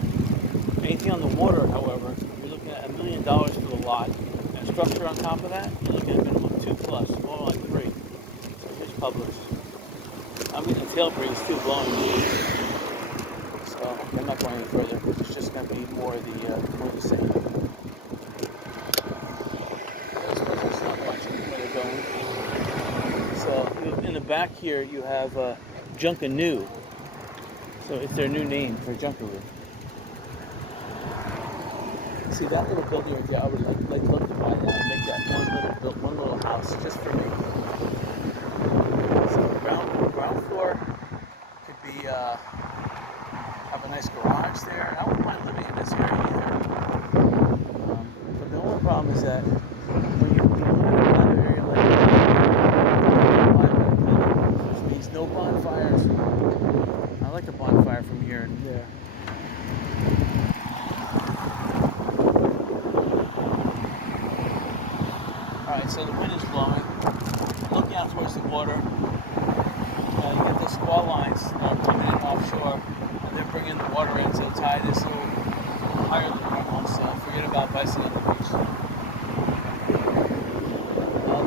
Anything on the water, however, you're looking at $1 million for the lot. And structure on top of that, you're looking at a minimum 2+, more like 3. So here's Publix. I'm getting tail breeze too, blowing me. So I'm not going any further because it's just going to be more of the same. There's not much where they're going. So in the back here, you have Junkanoo. So it's their new name for Junkaroo. See that little building right there? I would love to buy that and make that one little house just for me. So ground floor could be have a nice garage there. I wouldn't mind living in this area either. But the only problem is that when you live in another area like which means no bonfires. I like a bonfire from here and there. Alright, so the wind is blowing. Looking out towards the water. You get the squall lines coming in offshore, and they're bringing the water in, so tide is a little higher than normal, so forget about bicycling on the beach.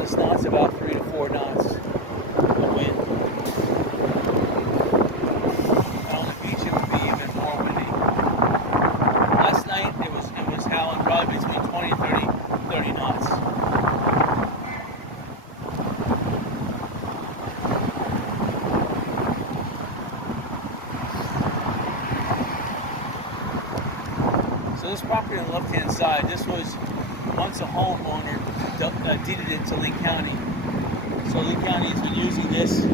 This knot's about 3 to 4 knots of wind. And on the beach it would be even more windy. Last night it was howling probably between 20 and 30 knots. So this property on the left-hand side, this was once a homeowner deeded it to Lee County. So Lee County has been using this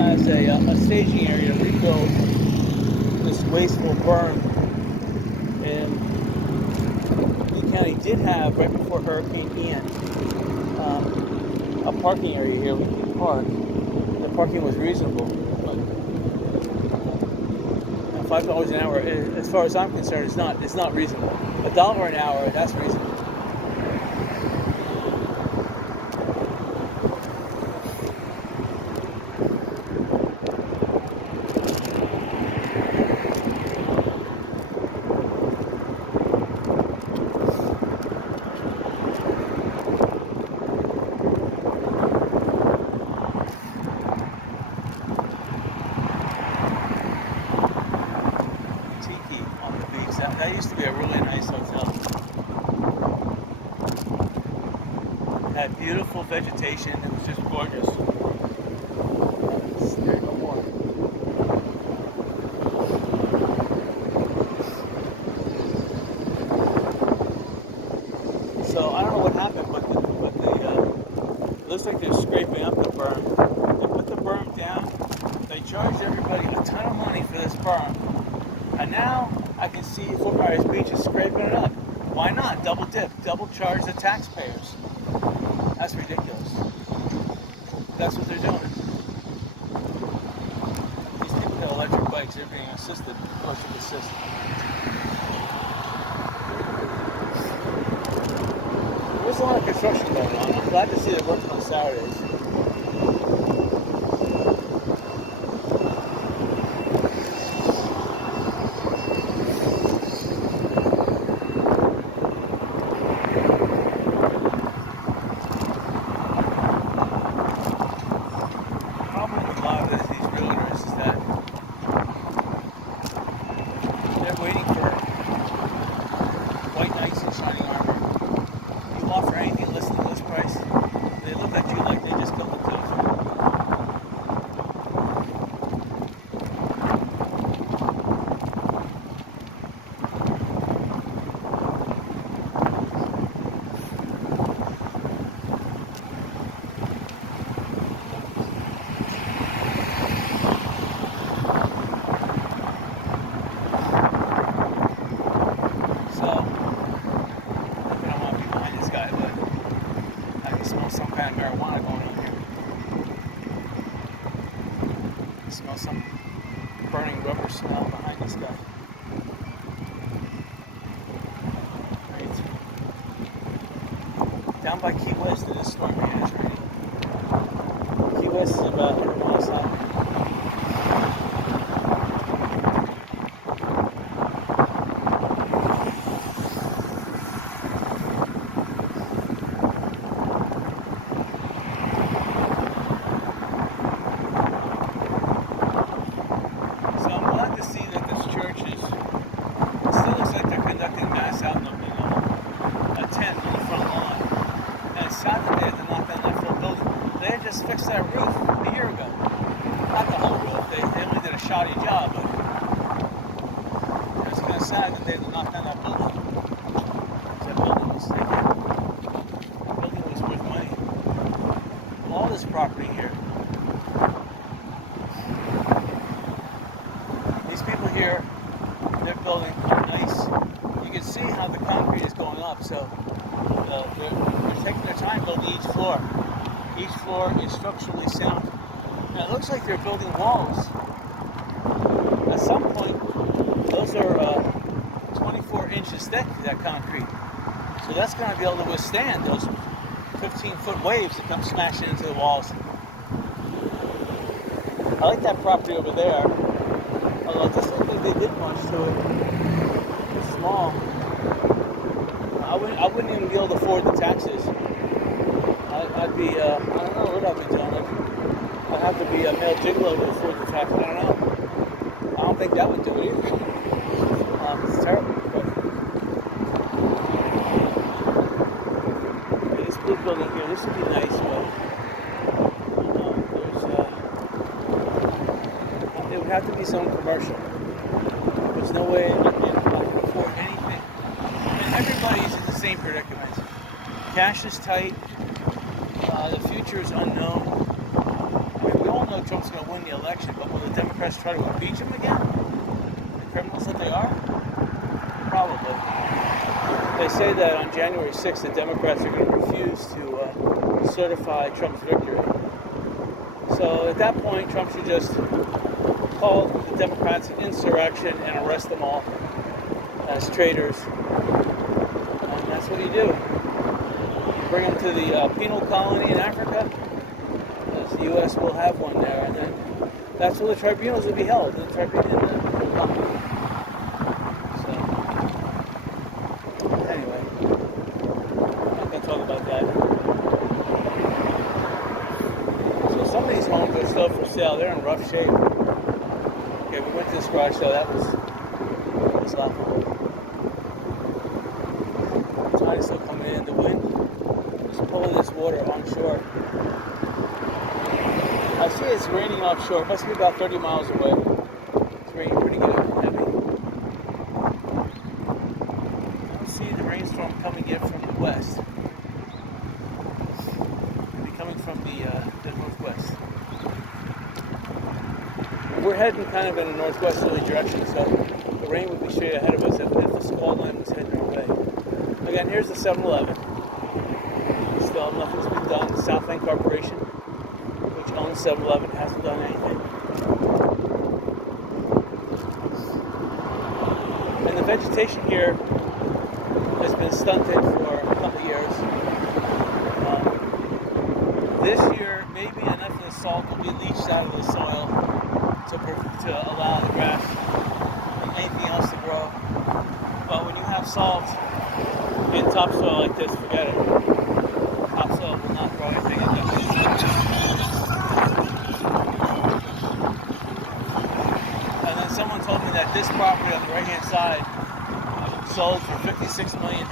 as a staging area to rebuild this wasteful berm. And Lee County did have, right before Hurricane Ian, a parking area here, Lincoln Park. The parking was reasonable. $5 an hour, as far as I'm concerned, it's not reasonable. $1 an hour, that's reasonable. That used to be a really nice hotel. It had beautiful vegetation. It was just gorgeous. There no more. So I don't know what happened, but it looks like they're scraping up the berm. They put the berm down. They charged everybody a ton of money for this berm, and now I can see Fort Myers Beach is scraping it up. Why not? Double dip, double charge the taxpayers. That's ridiculous. That's what they're doing. These people got electric bikes, they're being assisted, electric assist. There's a lot of construction going on. I'm glad to see they're working on Saturdays. Offer anything less than list price, they look at you like they just burning rubber smell behind this guy. Right. Down by Key West, it is stormy and it's raining. Key West is about 100 miles high. Fixed that roof a year ago. Not the whole roof, they only did a shoddy job, but it's kind of sad that they had to knock down that building. That building was worth money. All this property here. These people here, they're building nice. You can see how the concrete is going up, so they're taking their time building each floor. Each floor is structurally sound. Now it looks like they're building walls. At some point, those are 24 inches thick, that concrete. So that's going to be able to withstand those 15-foot waves that come smashing into the walls. I like that property over there. Although it doesn't look like they did much to it. It's small. I wouldn't even be able to afford the taxes. I'd be, I don't know what I'd be doing. I'd have to be a male gigolo to afford the tax. I don't know. I don't think that would do it either. It's terrible. But this blue building here, this would be nice, but it would have to be some commercial. There's no way I can afford anything. And everybody's in the same predicament. Cash is tight. The future is unknown. I mean, we all know Trump's going to win the election, but will the Democrats try to impeach him again? The criminals that they are? Probably. They say that on January 6th, the Democrats are going to refuse to certify Trump's victory. So at that point, Trump should just call the Democrats an insurrection and arrest them all as traitors. And that's what you do. Bring them to the penal colony in Africa, as the U.S. will have one there, and then that's where the tribunals will be held, the tribunal in the penal colony. So, anyway, I'm not going to talk about that. So some of these homes are still for sale. They're in rough shape. Okay, we went to this garage sale. That was a lot of fun. Tide is still coming in. The wind. Pulling this water onshore. I see it's raining offshore. It must be about 30 miles away. It's raining pretty good and heavy. I don't see the rainstorm coming in from the west. It'll be coming from the northwest. We're heading kind of in a northwesterly direction, so the rain would be straight ahead of us if the squall line was heading our way. Again, here's the 7-Eleven. Still, nothing's been done. Southland Corporation, which owns 7-Eleven, hasn't done anything. And the vegetation here has been stunted for a couple of years. This year, maybe enough of the salt will be leached out of the soil to allow the grass and anything else to grow. But when you have salt in topsoil like this, forget it. Topsoil will not grow anything in it. And then someone told me that this property on the right-hand side sold for $56 million.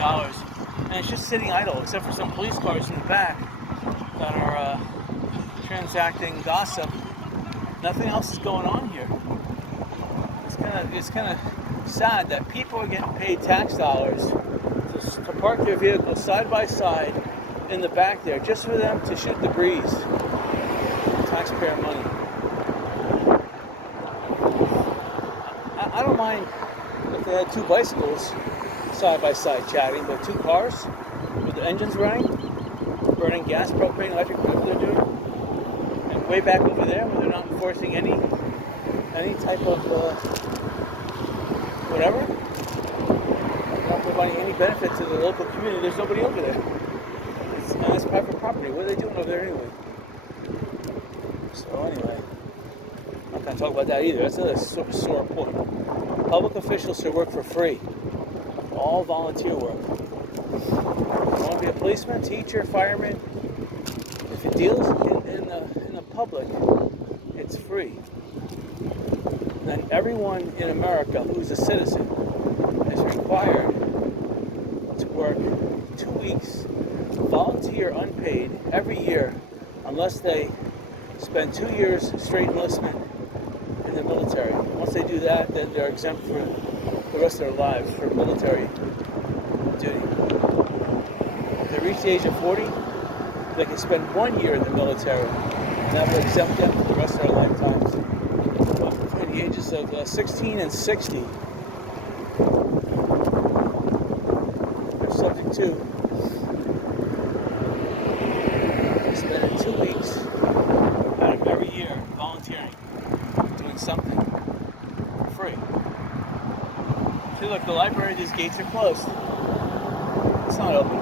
And it's just sitting idle, except for some police cars in the back that are transacting gossip. Nothing else is going on here. It's kind of sad that people are getting paid tax dollars to park their vehicles side by side in the back there, just for them to shoot the breeze. Taxpayer money. I don't mind if they had two bicycles side by side chatting, but two cars with the engines running, burning gas, propane, electric, whatever they're doing. And way back over there, where they're not enforcing any any type of whatever, not providing any benefit to the local community. There's nobody over there. And it's private property. What are they doing over there anyway? So anyway, I'm not going to talk about that either. That's another sore point. Public officials should work for free. All volunteer work. You want to be a policeman, teacher, fireman? If it deals in the public, it's free. Then everyone in America who's a citizen is required to work 2 weeks, volunteer unpaid, every year, unless they spend 2 years straight enlistment in the military. Once they do that, then they're exempt for the rest of their lives for military duty. If they reach the age of 40, they can spend 1 year in the military, and that will exempt them for the rest of their lifetimes. But between the ages of 16 and 60, they're subject to spending 2 weeks out of every year volunteering, doing something for free. See, look, the library, these gates are closed. It's not open.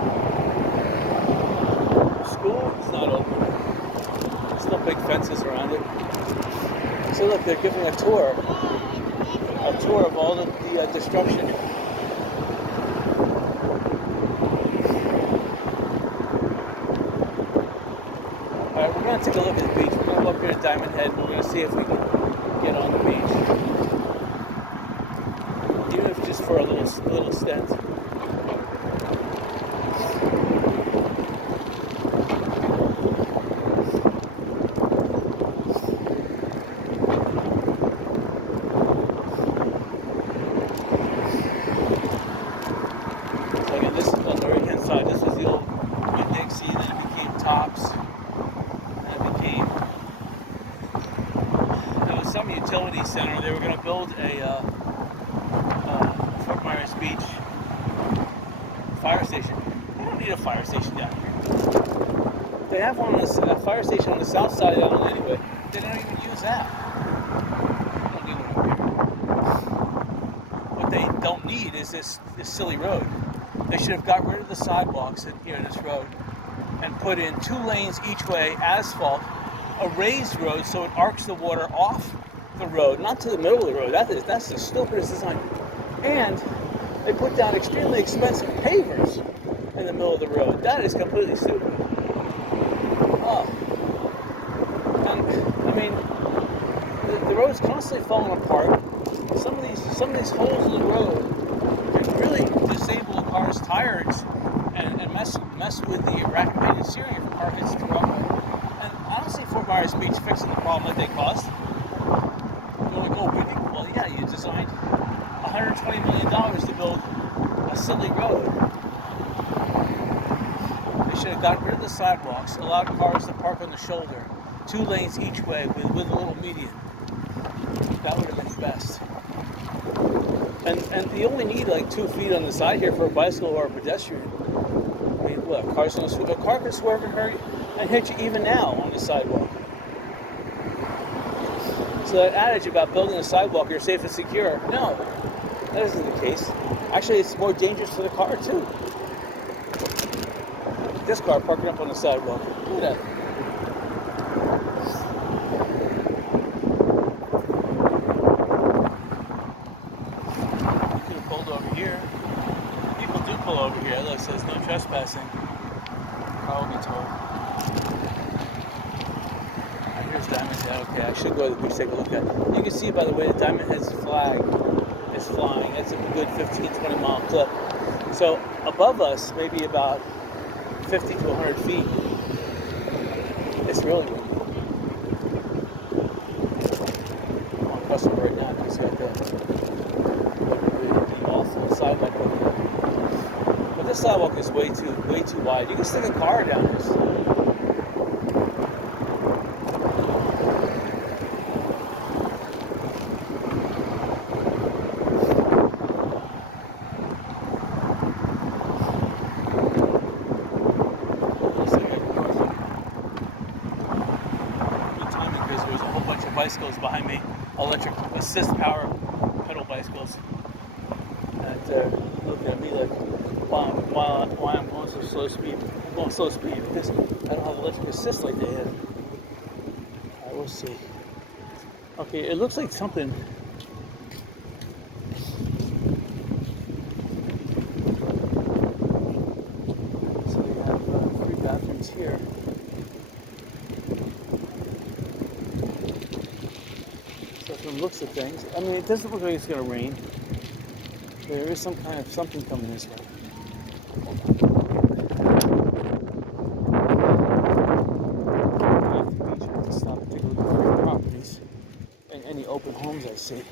School, it's not open. There's no big fences around it. So look, they're giving a tour of all the destruction. Alright, we're going to take a look at the beach. We're going to go up here to Diamond Head and we're going to see if we can get on the beach. Even if just for a little stint. So again, this is on the right hand side. This was the old Dixie, then it became Tops. There was some utility center. They were going to build a Fort Myers Beach fire station. They don't need a fire station down here. They have one on a fire station on the south side of the island anyway. They don't even use that. They don't need one up here. What they don't need is this silly road. They should have got rid of the sidewalks in here, this road, and put in 2 lanes each way, asphalt, a raised road so it arcs the water off the road, not to the middle of the road. That's the stupidest design. And they put down extremely expensive pavers in the middle of the road. That is completely stupid. Oh, and I mean, the road is constantly falling apart. Some of these holes in the road can really disable a car's tires and mess with the rack painted steering if a car hits the wrong way. And I don't see Fort Myers Beach fixing the problem that they caused. You're like, oh, well, yeah, you designed $120 million to build a silly road. They should have gotten rid of the sidewalks, allowed cars to park on the shoulder, 2 lanes each way with a little median. That would have been best. And you only need like 2 feet on the side here for a bicycle or a pedestrian. I mean, look, a car can swerve and hit you even now on the sidewalk. So that adage about building a sidewalk, you're safe and secure, no, that isn't the case. Actually, it's more dangerous for the car too. This car parking up on the sidewalk. Look at that. You could have pulled over here. People do pull over here. Look, it says no trespassing. Car will be towed. Here's Diamond Head. Okay, I should go to the beach, take a look at it. You can see, by the way, the Diamond Head's flag is flying. That's a good 15-20 mile clip. So above us, maybe about 50 to 100 feet, it's really windy. I'm on customer right now. It's got the awful sidewalk over there. But this sidewalk is way too wide. You can stick a car down this. Bicycles behind me, electric assist power pedal bicycles. And they're looking at me like, why I'm going so slow speed. I'm going slow speed because I don't have electric assist like they have. Alright, we'll see. Okay, it looks like something. So you have 3 bathrooms here. So from the looks of things, I mean, it doesn't look like it's going to rain. There is some kind of something coming this way. Off the beach, I have to stop and take a look at the properties and any open homes I see.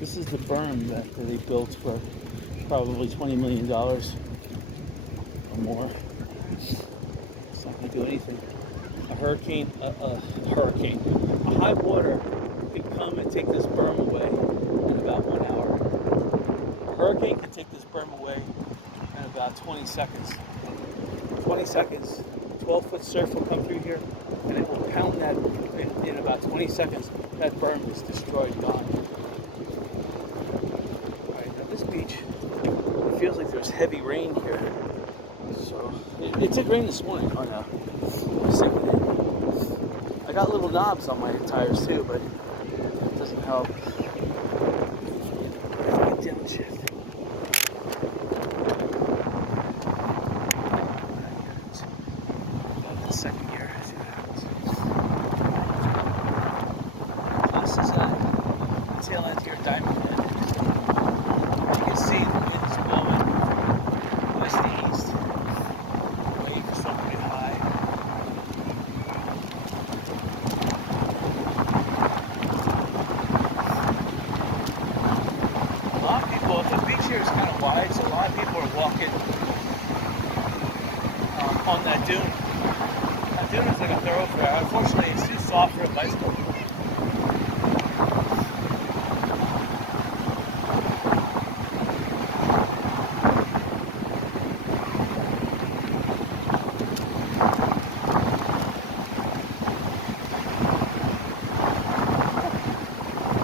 This is the berm that they built for probably $20 million or more. It's not going to do anything. A high water could come and take this berm away in about 1 hour. A hurricane can take this berm away in about 20 seconds. 20 seconds, 12-foot surf will come through here, and it will pound that in about 20 seconds. That berm is destroyed, gone. All right, now this beach, it feels like there's heavy rain here. So it did rain this morning. Oh no, I got little knobs on my tires too, but it doesn't help. Downshift. The second gear. See what happens. This is the tail end here, Diamond Head. You can see the wind's blowing from west to east. Waves are pretty high. A lot of people, the beach here is kind of wide, so a lot of people are walking on that dune. That dune is like a thoroughfare. Unfortunately, it's too soft for a bicycle.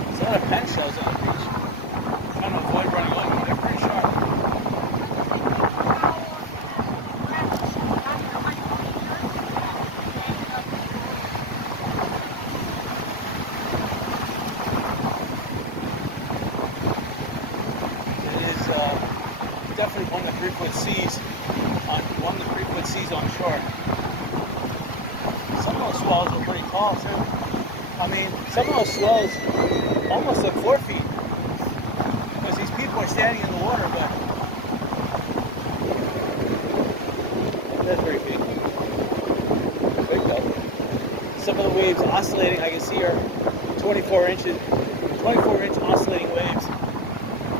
There's a lot of pen shells on the beach. Trying to avoid running over them. They're pretty sharp. Definitely one of the 3-foot seas on shore. Some of those swells are pretty tall too. I mean, some of those swells almost like 4 feet because these people are standing in the water, but that's very big. Big though. Some of the waves oscillating, I can see are 24-inch oscillating waves.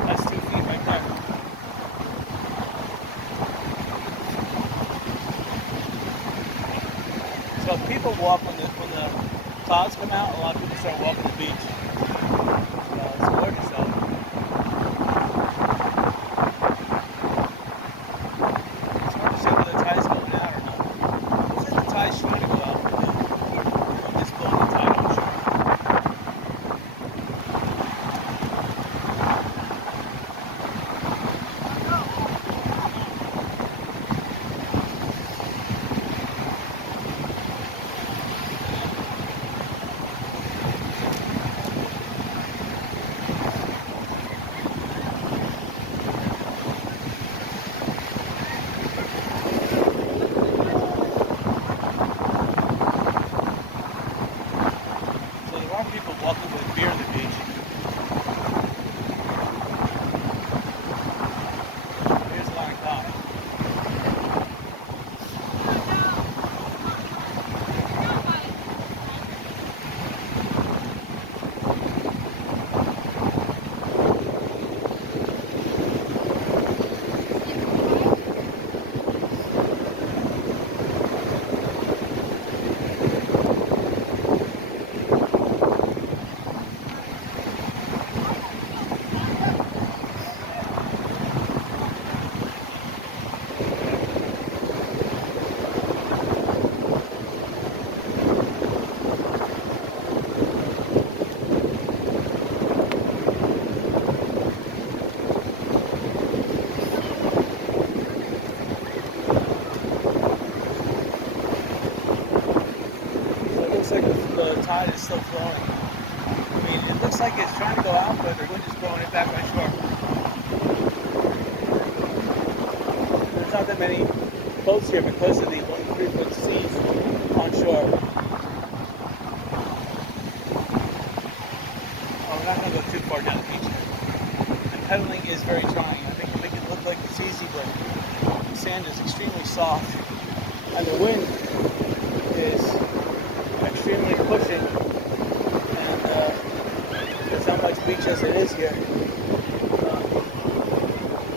That's 2 feet right there. So people walk when the clouds come out. A lot of people start walking the beach. So it's gorgeous out. It's hard to see whether the tide's going out or not. Looks like the tide's trying to go out. It's blowing the tide on shore. looks like the tide is still flowing. I mean, it looks like it's trying to go out, but the wind is blowing it back on shore. There's not that many boats here because of the 1 3-foot seas on shore. Oh, we're not going to go too far down the beach. The pedaling is very trying. I think make it look like it's easy, but the sand is extremely soft, and the wind is extremely pushing, and there's not much beach as it is here. In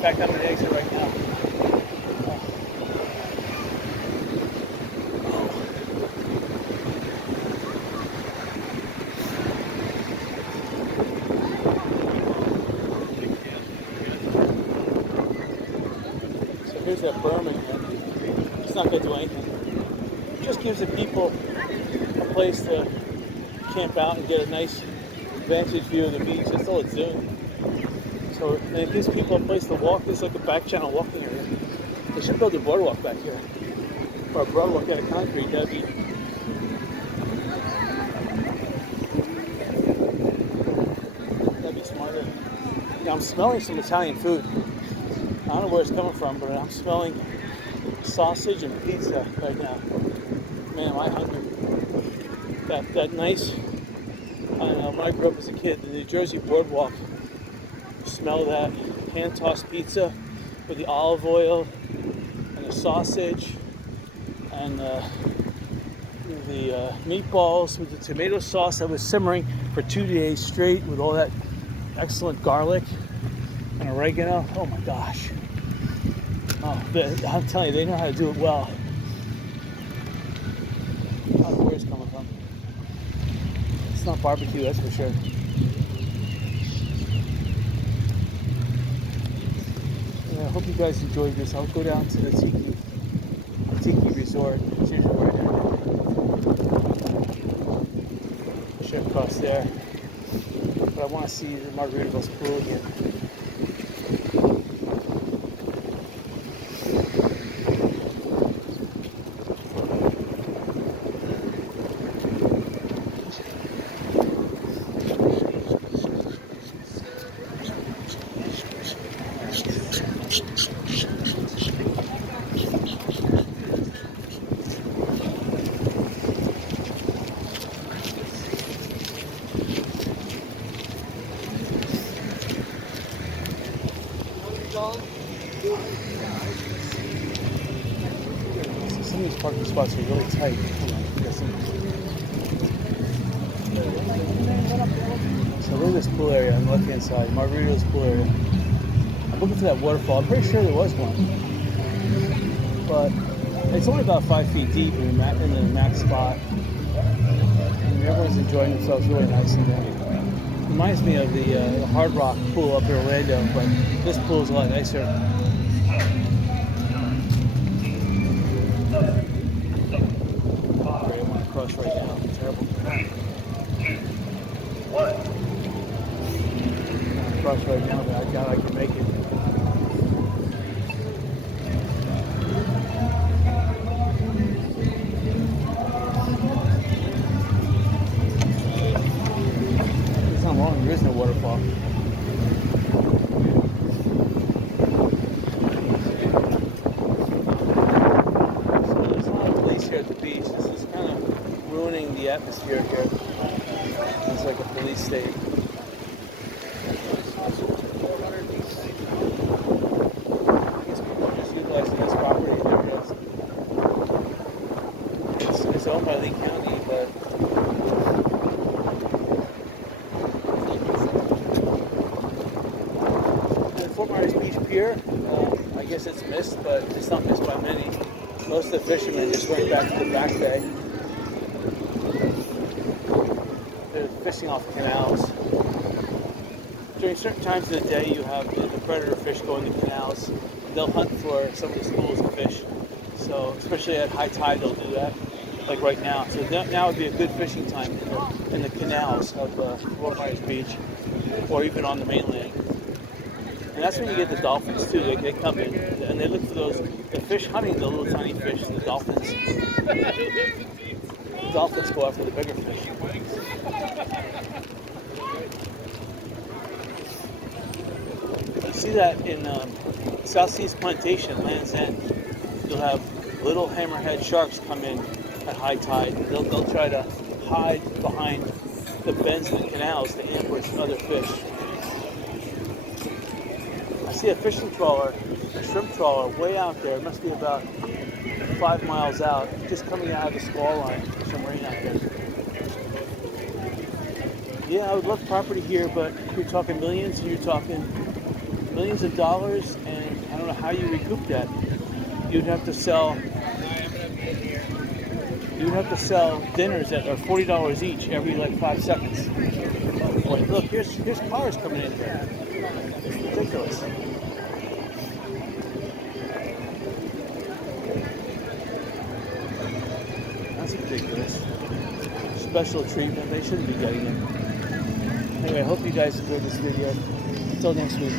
fact, I'm going to exit right now. So here's that berm again. It's not going to do anything. It just gives the people a place to camp out and get a nice vantage view of the beach. That's all it's doing. So and it gives people a place to walk. There's like a back channel walking area. They should build a boardwalk back here, or a boardwalk out of concrete. That'd be smarter. Yeah, I'm smelling some Italian food. I don't know where it's coming from, but I'm smelling sausage and pizza right now. Man, am I hungry. That nice, I don't know, when I grew up as a kid, the New Jersey boardwalk, smell that hand-tossed pizza with the olive oil and the sausage and the meatballs with the tomato sauce that was simmering for 2 days straight with all that excellent garlic and oregano. Oh my gosh. Oh, I'm telling you, they know how to do it well. I don't know where it's coming from. It's not barbecue, that's for sure. Yeah, I hope you guys enjoyed this. I'll go down to the Tiki Resort. It's usually where I do. Ship across there. But I want to see the Margaritaville's pool again. Some of these parking spots are really tight. So look at this pool area on the left hand side, Margaritaville's pool area. I'm looking for that waterfall. I'm pretty sure there was one. But it's only about 5 feet deep in the max spot. And everyone's enjoying themselves really nice in there. Reminds me of the Hard Rock pool up in Orlando, but this pool is a lot nicer. I want to cross right now. It's terrible. What? I want to cross right now, but I doubt I can make it. It's not long. There is no waterfall. Here at the beach. This is kind of ruining the atmosphere here. It's like a police state. I guess people are just utilizing this property. It's owned by Lee County, but the Fort Myers Beach Pier, I guess it's missed, but it's not missed by many. Most of the fishermen just went back to the back bay. They're fishing off canals. During certain times of the day, you have the predator fish going to canals. They'll hunt for some of the schools of fish. So, especially at high tide, they'll do that, like right now. So now would be a good fishing time in the canals of Fort Myers Beach, or even on the mainland. And that's when you get the dolphins too. They come in and they look for the fish hunting the little tiny fish, the dolphins. dolphins go after the bigger fish. You see that in South Seas Plantation, Land's End. You'll have little hammerhead sharks come in at high tide. They'll try to hide behind the bends in the canals to ambush other fish. I see a fishing trawler, a shrimp trawler, way out there. It must be about 5 miles out, just coming out of the squall line. Some rain out there. Yeah, I would love property here, but you're talking millions, you're talking millions of dollars, and I don't know how you recoup that. You'd have to sell dinners that are $40 each every like 5 seconds. Boy, look, here's cars coming in here. It's ridiculous. That's ridiculous. Special treatment. They shouldn't be getting it. Anyway, I hope you guys enjoyed this video. Until next week.